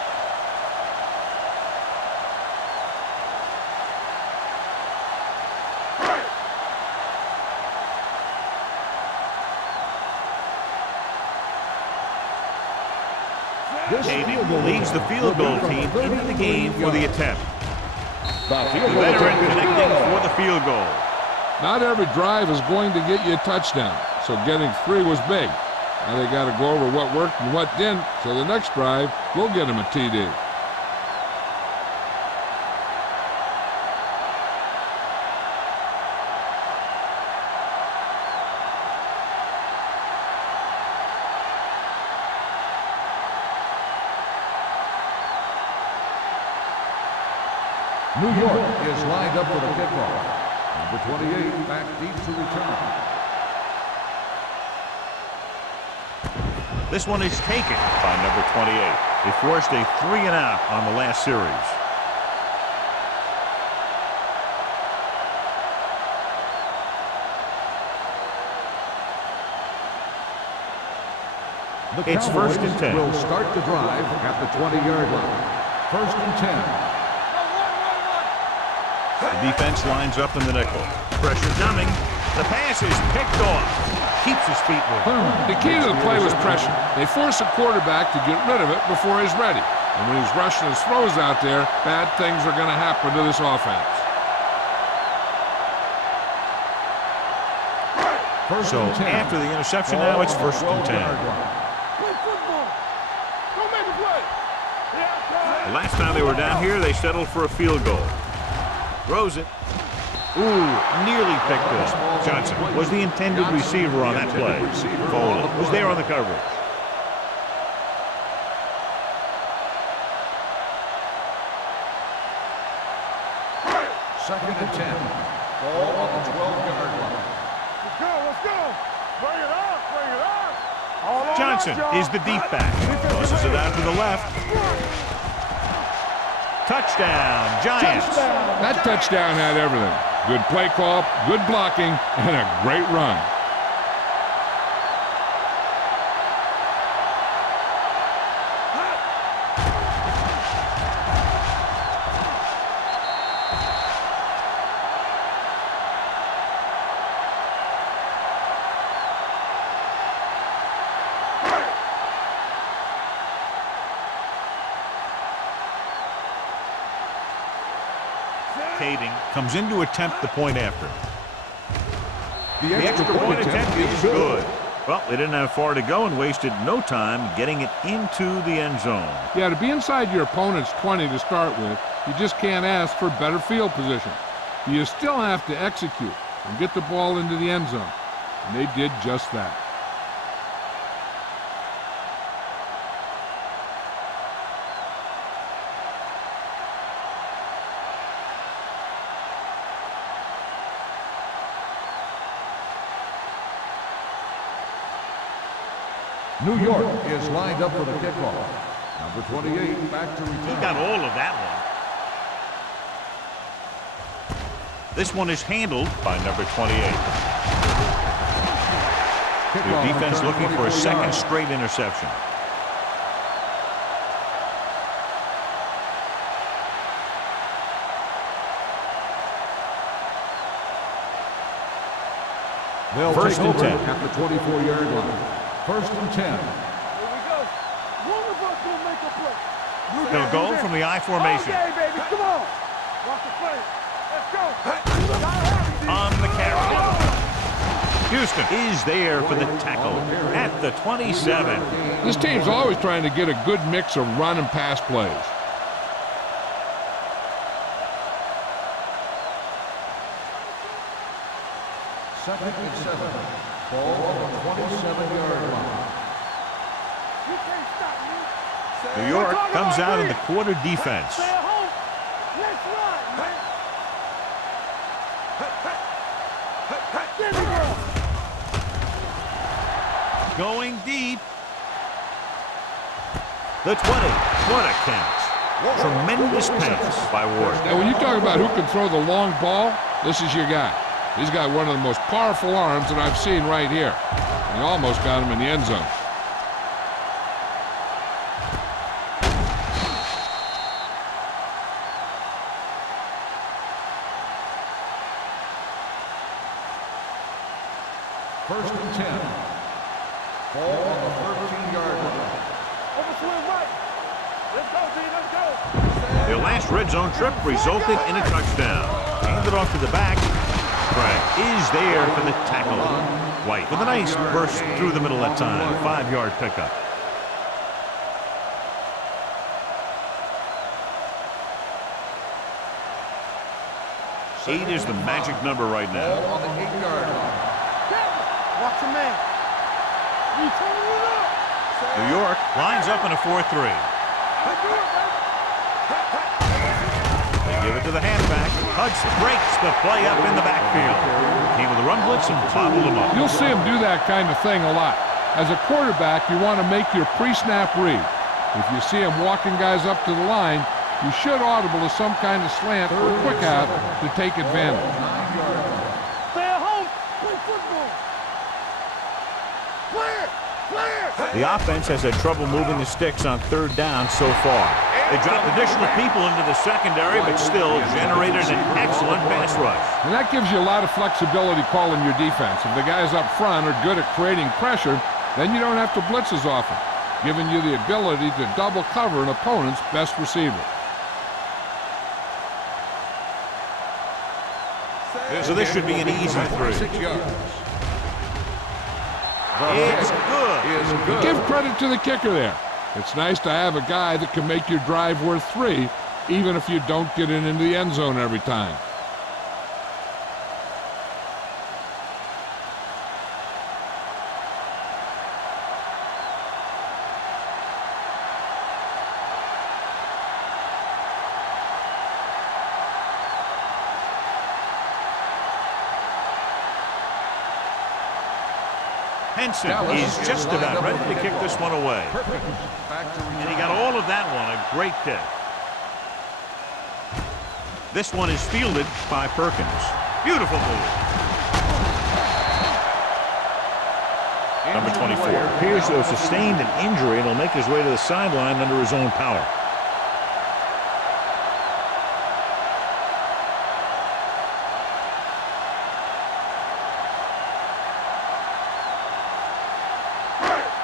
Navy leads the field goal team into the game for the attempt. The veteran connecting for the field goal. Not every drive is going to get you a touchdown, so getting 3 was big. Now they got to go over what worked and what didn't, so the next drive will get them a TD. New York is lined up for the kickoff. Number 28 back deep to return. This one is taken by number 28. They forced a 3-and-out on the last series. It's first and 10. Will start the drive at the 20-yard line. First and 10. The defense lines up in the nickel. Pressure coming. The pass is picked off. Keeps his feet moving. The key to the play was pressure. They force a quarterback to get rid of it before he's ready. And when he's rushing his throws out there, bad things are going to happen to this offense. So after the interception, now it's first and 10. Play football. Go make a play. The last time they were down here, they settled for a field goal. Throws it. Ooh, nearly picked off. Johnson was the intended receiver on that play. Foley was there on the coverage. Second and 10. Ball on the 12-yard line. Let's go. Bring it up. Bring it up. Johnson is the deep back. Tosses it out to the left. Touchdown, Giants. That touchdown had everything. Good play call, good blocking, and a great run. Comes in to attempt the point after. The extra point attempt is good. Well, they didn't have far to go and wasted no time getting it into the end zone. Yeah, to be inside your opponent's 20 to start with, you just can't ask for better field position. You still have to execute and get the ball into the end zone. And they did just that. New York is lined up for the kickoff. Number 28 back to return. He got all of that one. This one is handled by number 28. The defense looking for a second straight interception. First and 10 at the 24-yard line. First and 10. Here we go. One of us will make a play. They'll go from the I formation. Okay, baby, come on. Watch the play. Let's go. On the carry. Houston is there for the tackle at the 27. This team's always trying to get a good mix of run and pass plays. Second and 7. Ball on the 27-yard line. You can't stop me. New York comes out in the quarter defense. Stay at home. Let's ride, man. Get the girl. Going deep. The 20. What a catch. Tremendous pass by Ward. Now, when you talk about who can throw the long ball, this is your guy. He's got one of the most powerful arms that I've seen right here. He almost got him in the end zone. First and 10. Ball on the 13-yard line. Overswing right. Let's go, G. Let's go. Their last red zone trip resulted in a touchdown. Handed off to the back. Craig is there for the tackle. White with a nice burst through the middle that time. 5-yard pickup. Eight is the magic number right now. Ball on the 8-yard line. Watch your man. You turn it up. New York lines up in a 4-3. They give it to the halfback. Hudson breaks the play up in the backfield. Came with a run blitz and bottled him up. You'll see him do that kind of thing a lot. As a quarterback, you want to make your pre-snap read. If you see him walking guys up to the line, you should audible to some kind of slant or a quick out to take advantage. Stay at home. Play football. Clear. The offense has had trouble moving the sticks on third down so far. They dropped additional people into the secondary, but still generated an excellent pass rush. And that gives you a lot of flexibility calling your defense. If the guys up front are good at creating pressure, then you don't have to blitz as often, giving you the ability to double cover an opponent's best receiver. So this should be an easy 3. 6 yards. It's good. Give credit to the kicker there. It's nice to have a guy that can make your drive worth 3, even if you don't get it into the end zone every time. Henson is just about ready to kick this one away. And he got all of that one. A great kick. This one is fielded by Perkins. Beautiful move. Number 24 appears to have sustained an injury and will make his way to the sideline under his own power.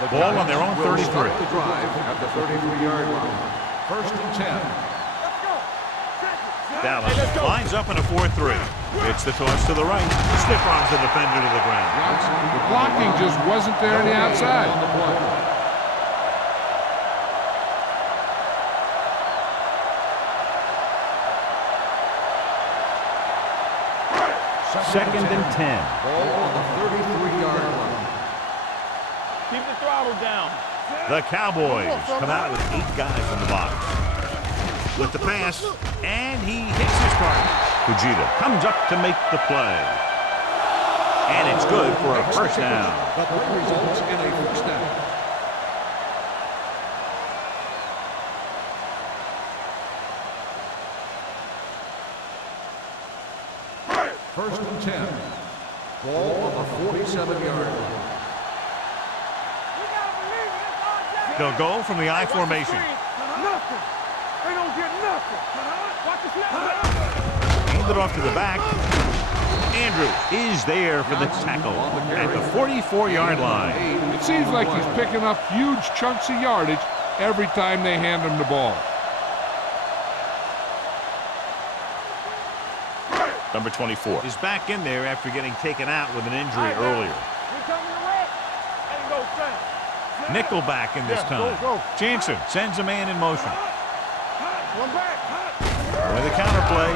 The ball on their own 33. The drive at the 33-yard line. First and 10. Dallas lines up in a 4-3. It's the toss to the right. Stiff arms the defender to the ground. The blocking just wasn't there on the outside. Second and 10. Ball on the 33-yard line. Keep the throttle down. The Cowboys come out with 8 guys in the box. With the pass, and he hits his target. Fujita comes up to make the play. And it's good for a first down. The play results in a first down. and 10. Ball on the 47-yard line. They'll go from the I formation. Nothing. They don't get nothing. Watch the snap. Hand it off to the back. Andrews is there for the tackle at the 44-yard line. It seems like he's picking up huge chunks of yardage every time they hand him the ball. Number 24 is back in there after getting taken out with an injury earlier. Nickel back in this time. Jansen sends a man in motion. With a counter play.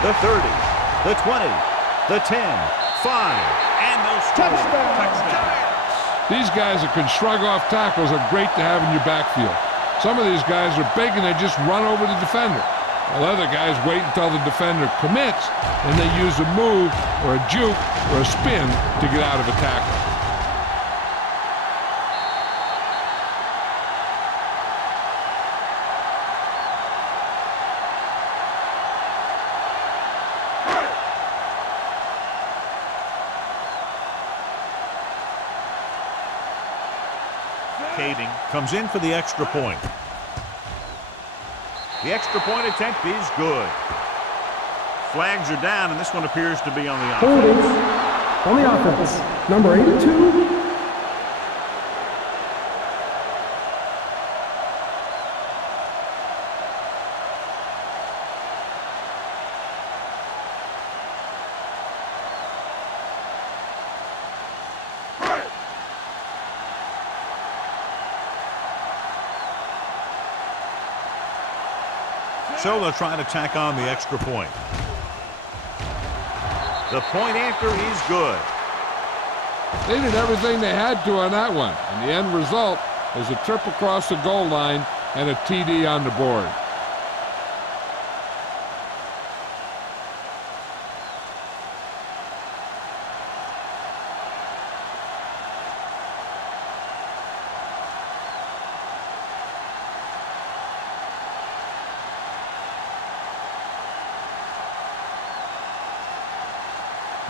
The 30, the 20, the 10, 5, and those touchdowns. These guys that can shrug off tackles are great to have in your backfield. Some of these guys are big and they just run over the defender. While other guys wait until the defender commits and they use a move or a juke or a spin to get out of a tackle. Caving comes in for the extra point. The extra point attempt is good. Flags are down, and this one appears to be on the offense. Holding on the offense. Number 82. So they'll try to tack on the extra point. The point after is good. They did everything they had to on that one, and the end result is a trip across the goal line and a TD on the board.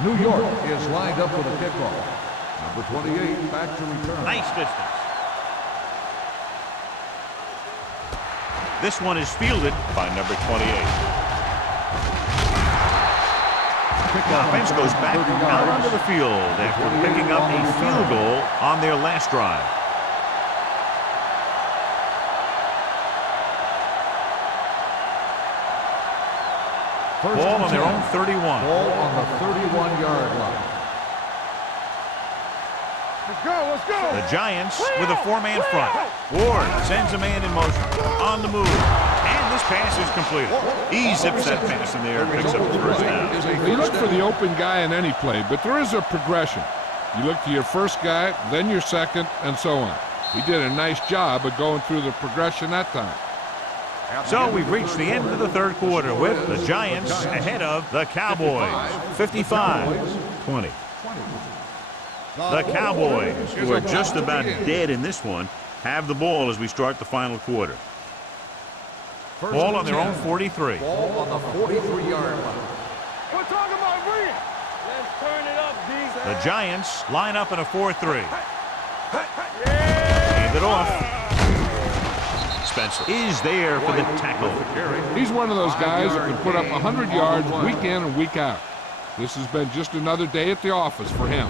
New York is lined up for the kickoff. Number 28 back to return. Nice distance. This one is fielded by number 28. The offense goes back out onto the field after picking up a field goal on their last drive. Ball on their own 31. Ball on the 31-yard line. Let's go. The Giants with a four-man front. Ward sends a man in motion. On the move. And this pass is completed. He zips that pass in there and picks up the first down. You look for the open guy in any play, but there is a progression. You look to your first guy, then your second, and so on. He did a nice job of going through the progression that time. So we've reached the end of the third quarter with the Giants ahead of the Cowboys, 55-20. The Cowboys, who are just about dead in this one, have the ball as we start the final quarter. Ball on their own 43. Ball on the 43-yard line. We're talking about Bree. Let's turn it up, D. The Giants line up in a 4-3. Hand it off. Spencer is there for the tackle. He's one of those guys that can put up 100 yards week in and week out. This has been just another day at the office for him.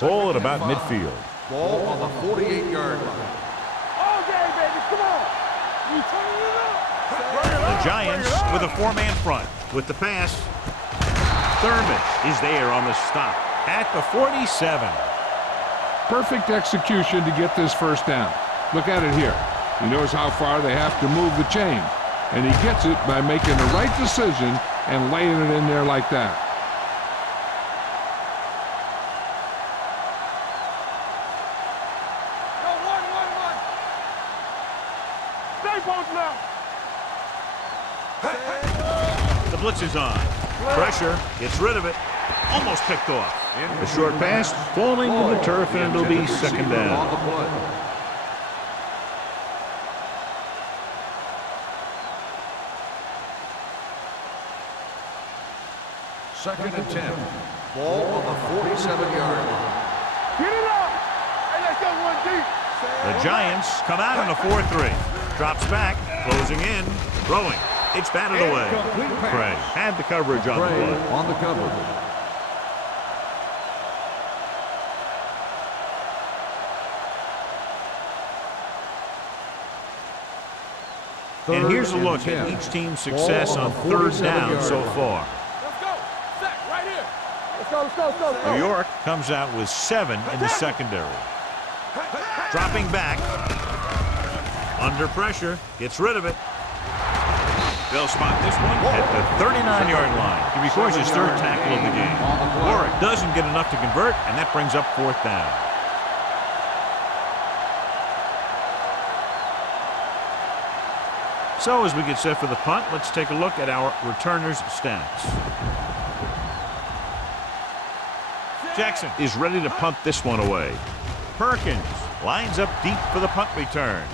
Ball at about midfield. Ball on the 48-yard line. Okay, baby, come on. You turning it up. The Giants with a four-man front. With the pass, Thurman is there on the stop at the 47. Perfect execution to get this first down. Look at it here. He knows how far they have to move the chain, and he gets it by making the right decision and laying it in there like that. The blitz is on. Pressure, gets rid of it. Almost picked off. The short pass falling to the turf, and it'll be second down. Second and 10. Ball on the 47-yard line. Get it up. Hey, let's go one deep. The Giants come out in a 4-3. Drops back, closing in, throwing. It's batted away. Incomplete pass. Craig had the coverage on the Gray play. on the coverage. And here's a look at each team's success on third down so far. Let's go. Sack right here. Let's go, let's go, let's go, let's go. New York comes out with 7 in the secondary. Dropping back. Under pressure. Gets rid of it. They'll spot this one at the 39-yard line. To be course his third tackle of the game. Warwick doesn't get enough to convert, and that brings up fourth down. So as we get set for the punt, let's take a look at our returners' stats. Jackson is ready to punt this one away. Perkins lines up deep for the punt return.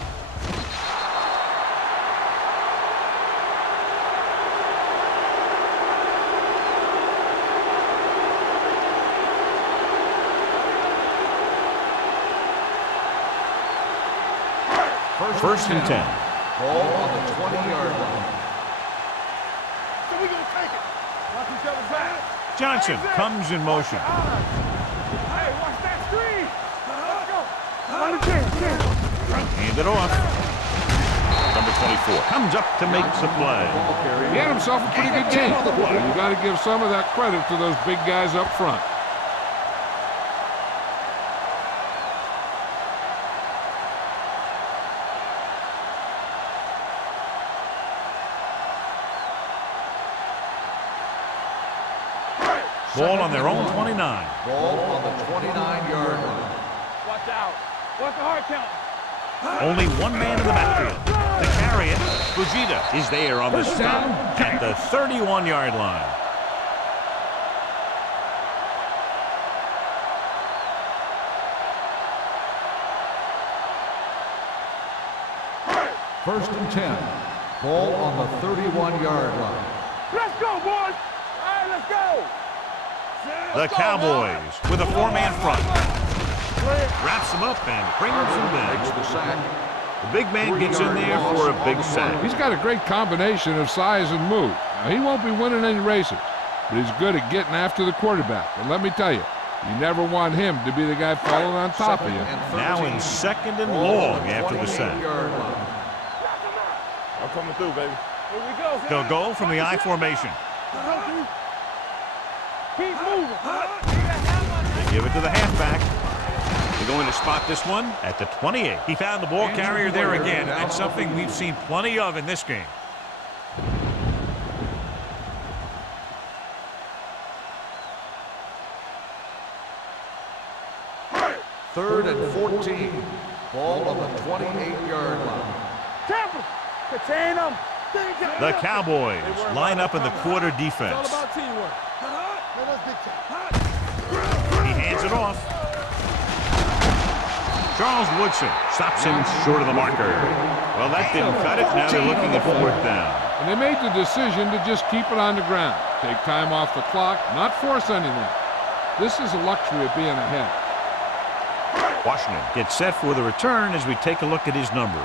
First and 10. Ball on the 20-yard line. So we gonna take it. Watch each other back. Johnson comes in motion. Hey, watch that screen. Let's go. Under 10. Hand it off. Number 24 comes up to make the play. He had himself a pretty good game. You got to give some of that credit to those big guys up front. Ball on their own 29. Ball on the 29-yard line. Watch out. What's the hard count? Only one man in the backfield. To carry it, Fujita is there on the stop at the 31-yard line. First and 10. Ball on the 31-yard line. Let's go, boys. All right, let's go. The Cowboys with a 4-man front. Wraps them up and brings them Makes in. the sack. The big man gets in there for a big sack. He's got a great combination of size and move. Now, he won't be winning any races, but he's good at getting after the quarterback. And let me tell you, you never want him to be the guy falling on top of you. Now in second and long after the sack. I'm coming through, baby. Here we go. They'll go from the I formation. Keep moving. They give it to the halfback. They're going to spot this one at the 28. He found the ball carrier there again. That's something we've seen plenty of in this game. Third and 14. Ball on the 28-yard line. Tampa. Contain them. The Cowboys line up in the quarter It's all defense. about teamwork. He hands it off. Charles Woodson stops him short of the marker. Well, that didn't cut it. Now they're looking at fourth down. And they made the decision to just keep it on the ground. Take time off the clock, not force anything. This is a luxury of being ahead. Washington gets set for the return as we take a look at his numbers.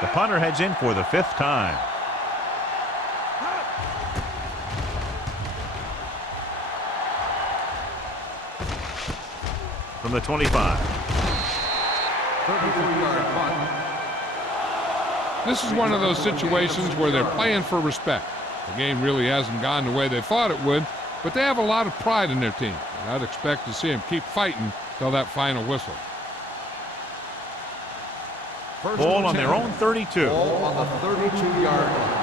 The punter heads in for the 5th time. From the 25. 33-yard punt. This is one of those situations where they're playing for respect. The game really hasn't gone the way they thought it would, but they have a lot of pride in their team. And I'd expect to see them keep fighting till that final whistle. Ball on their own 32. Ball on the 32-yard line.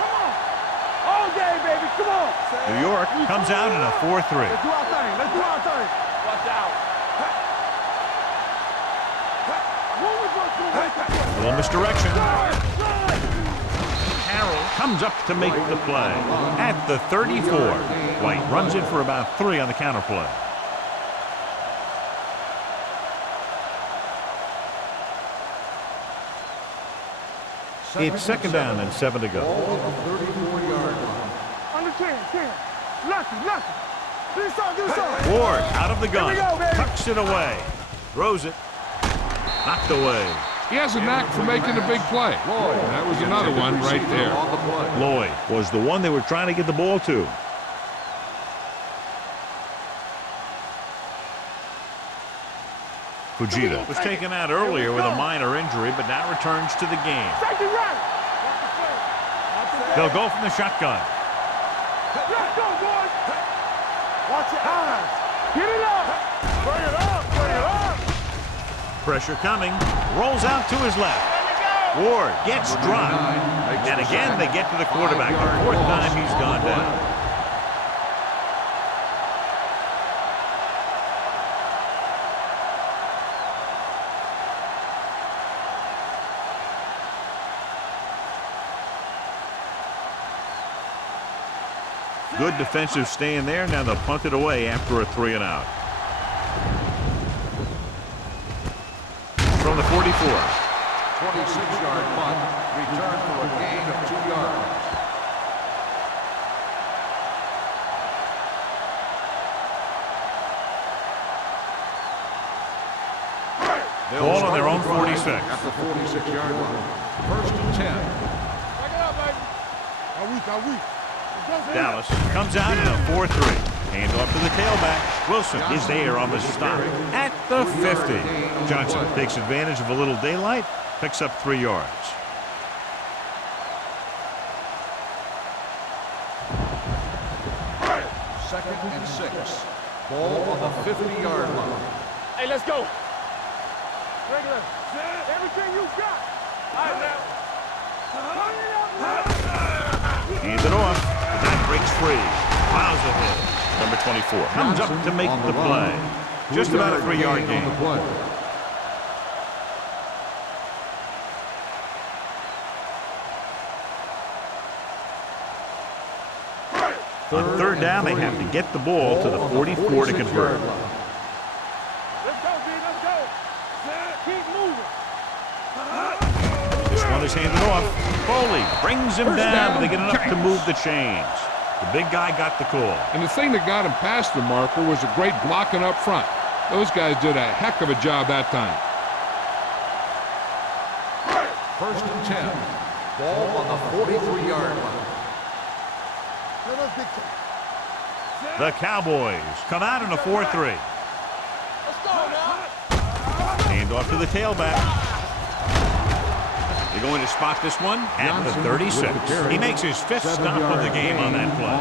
Come on. All day, baby. Come on. New York comes out in a 4-3. Let's do our thing. Let's do our thing. Watch out. A little misdirection. Harrell comes up to make the play at the 34. White runs it for about 3 on the counter play. It's second down and 7 to go. Ball on the 34-yard line. Under 10. Lefty. Do something. Ward out of the gun. Here we go, baby. Tucks it away. Throws it. Knocked away. He has a knack for making a big play. And that was another one right there. On the play. Lloyd was the one they were trying to get the ball to. Fujita was taken out earlier with a minor injury, but now returns to the game. Safety right. They'll go from the shotgun. Let's go, boys. Watch your eyes. Get it up. Bring it up. Pressure coming. Rolls out to his left. Ward gets dropped. And again, they get to the quarterback. The fourth time he's gone down. Good defensive stand there. Now they'll punt it away after a 3-and-out. From the 44. 26-yard punt. Return for a gain of 2 yards. Ball on their own 46. At the 46-yard line. First and 10. Back it up, baby. Are weak. Dallas comes out in a 4-3. Hand off to the tailback. Wilson is there on the stop at the 50. Johnson takes advantage of a little daylight, picks up 3 yards. Second and 6. Ball on the 50-yard line. Hey, let's go. Regular. Everything you got. All right, now. Hands it off. The guy breaks free. Plows ahead. Number 24 comes up to make the play. Just about a 3-yard gain. On third down, they have to get the ball to the 44 to convert. Let's go, B. Let's go. Keep moving. This one is handed off. Foley brings him down, but they get enough to move the chains. The big guy got the call. And the thing that got him past the marker was a great blocking up front. Those guys did a heck of a job that time. First and 10. Ball on the 43-yard line. The Cowboys come out in a 4-3. Let's go now. Hand off to the tailback. They're going to spot this one at the 36. He makes his 5th stop of the game on that play.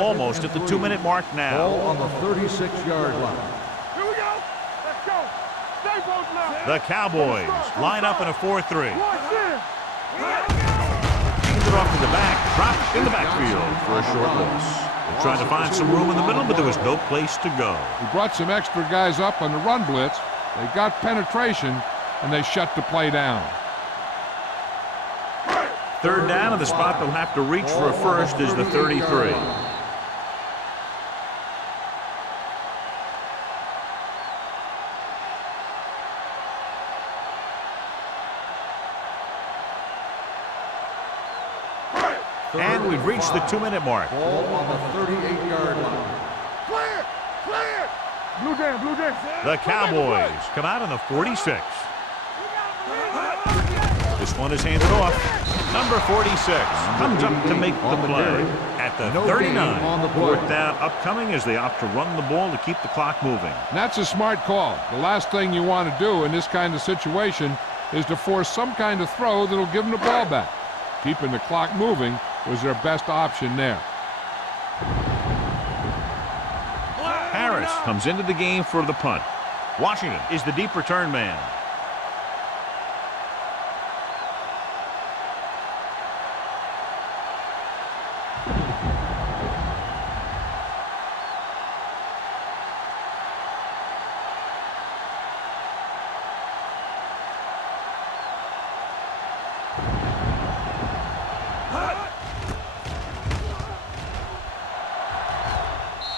Almost at the 2-minute mark now. Ball on the 36-yard line. Here we go. Let's go. Stay both now. The Cowboys line up in a 4-3. Watch this. Hands it off to the back. Dropped in the backfield for a short loss. They're trying to find some room in the middle, but there was no place to go. We brought some extra guys up on the run blitz. They got penetration, and they shut the play down. Third down, and the spot they'll have to reach for a first is the 33. And we've reached the 2-minute mark. Ball on the 38-yard line. Clear. Blue jam. The Cowboys come out on the 46. This one is handed off. Number 46 comes up to make the play at the 39. Fourth down upcoming as they opt to run the ball to keep the clock moving. And that's a smart call. The last thing you want to do in this kind of situation is to force some kind of throw that'll give them the ball back. Keeping the clock moving was their best option there. Harris comes into the game for the punt. Washington is the deep return man.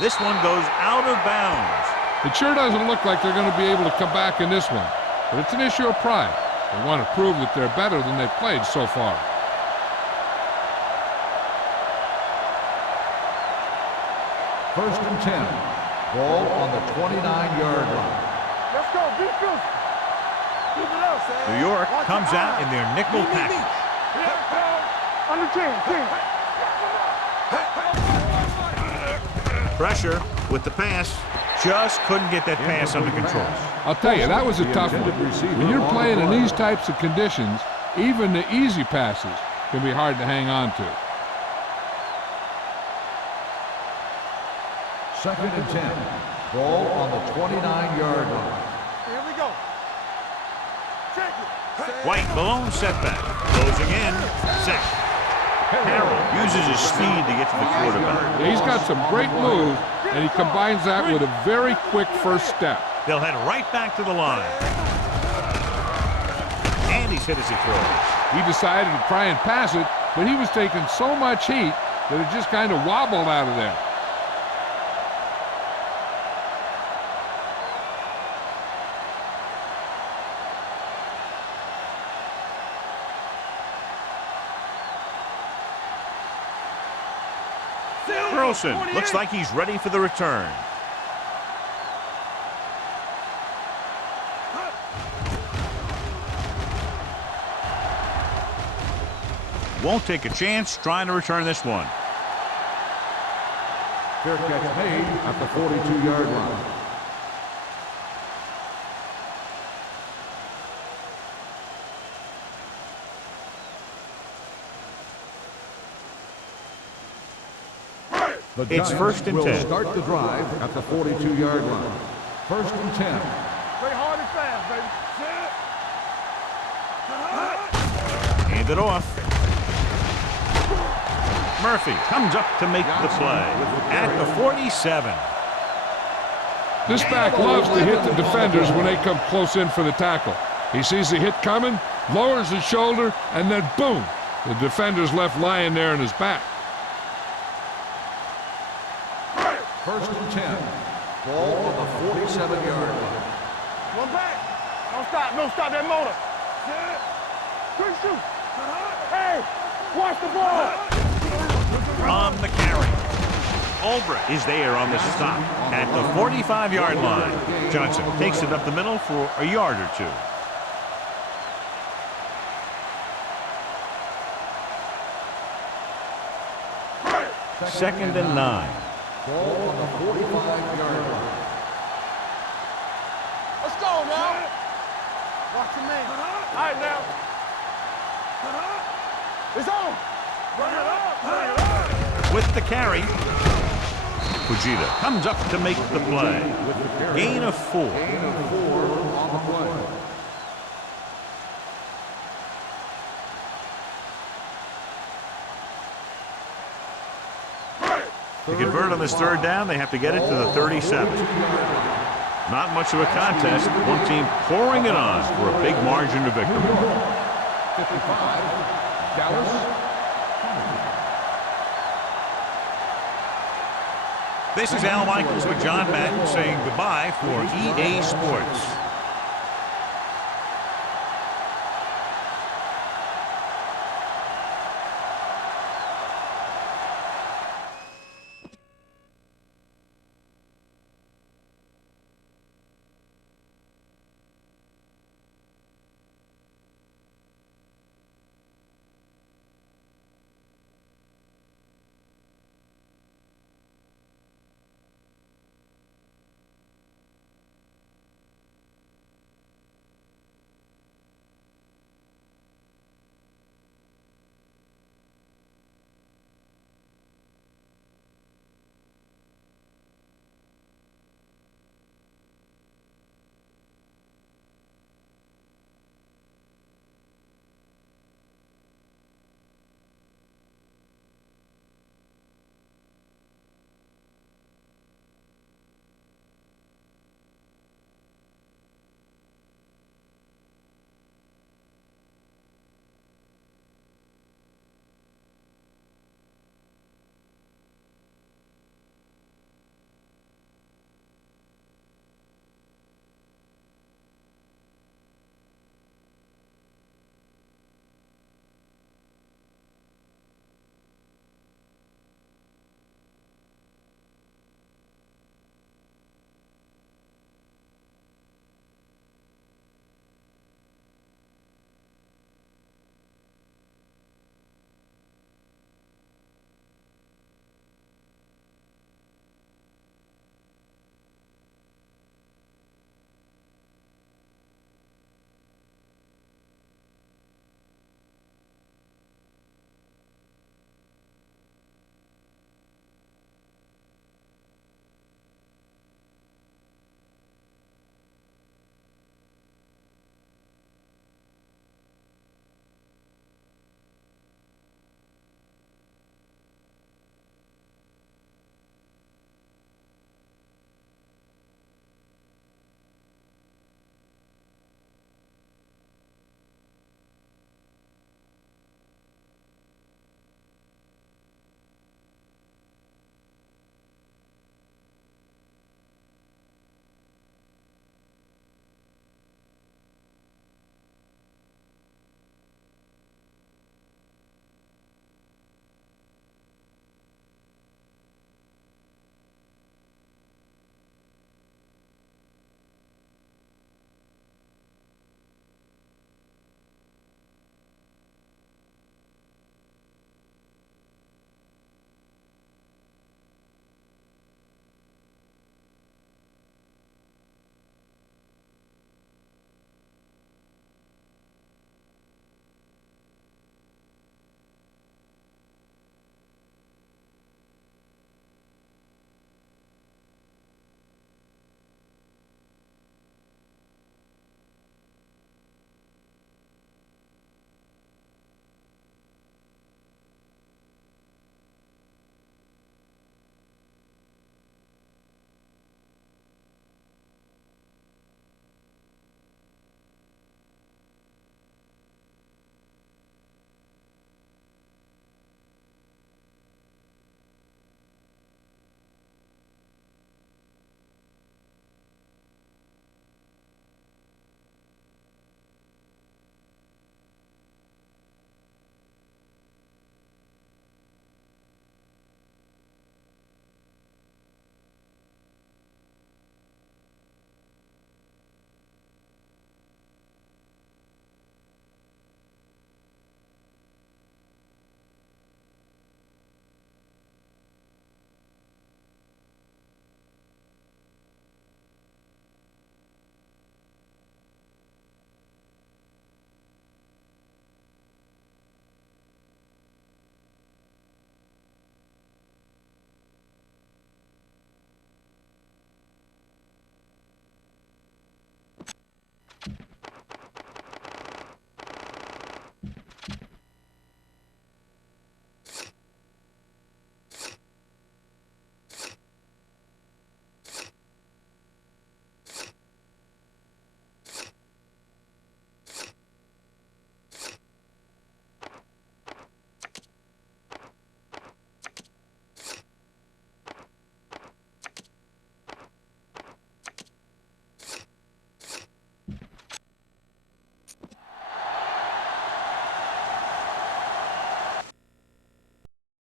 This one goes out of bounds. It sure doesn't look like they're going to be able to come back in this one, but it's an issue of pride. They want to prove that they're better than they've played so far. First and 10. Ball on the 29-yard line. Let's go, defense. Keep it up, Sam. New York comes out in their nickel package. Under 10. Pressure with the pass. Just couldn't get that pass under control. I'll tell you, that was a tough one. When you're playing in these types of conditions, even the easy passes can be hard to hang on to. Second and 10. Ball on the 29-yard line. Here we go. Check it. White, Malone setback. Closing in. Sack. Harrell uses his speed to get to the quarterback. Yeah, he's got some great moves, and he combines that with a very quick first step. They'll head right back to the line. And he's hit as he throws. He decided to try and pass it, but he was taking so much heat that it just kind of wobbled out of there. Burleson looks like he's ready for the return. Won't take a chance trying to return this one. Fair catch made at the 42-yard line. It's first and 10. Will start the drive at the 42-yard line. First and 10. Play hard and fast, baby. Hand it off. Murphy comes up to make the play at the 47. This back loves to hit the defenders when they come close in for the tackle. He sees the hit coming, lowers his shoulder, and then boom, the defender's left lying there in his back. First and 10. Ball on the 47-yard line. One back. Don't stop that motor. Quick shoot. Hey, watch the ball. On the carry. Albrecht is there on the stop at the 45-yard line. Johnson takes it up the middle for a yard or two. Second and 9. Ball on the 45-yard line. Let's go now. Watch your man. All right, now. It's on. Run it up. With the carry, Fujita comes up to make the play. Gain of 4. Gain of 4 on the play. To convert on this third down, they have to get it to the 37. Not much of a contest. One team pouring it on for a big margin of victory. 55, Dallas. This is Al Michaels with John Madden saying goodbye for EA Sports.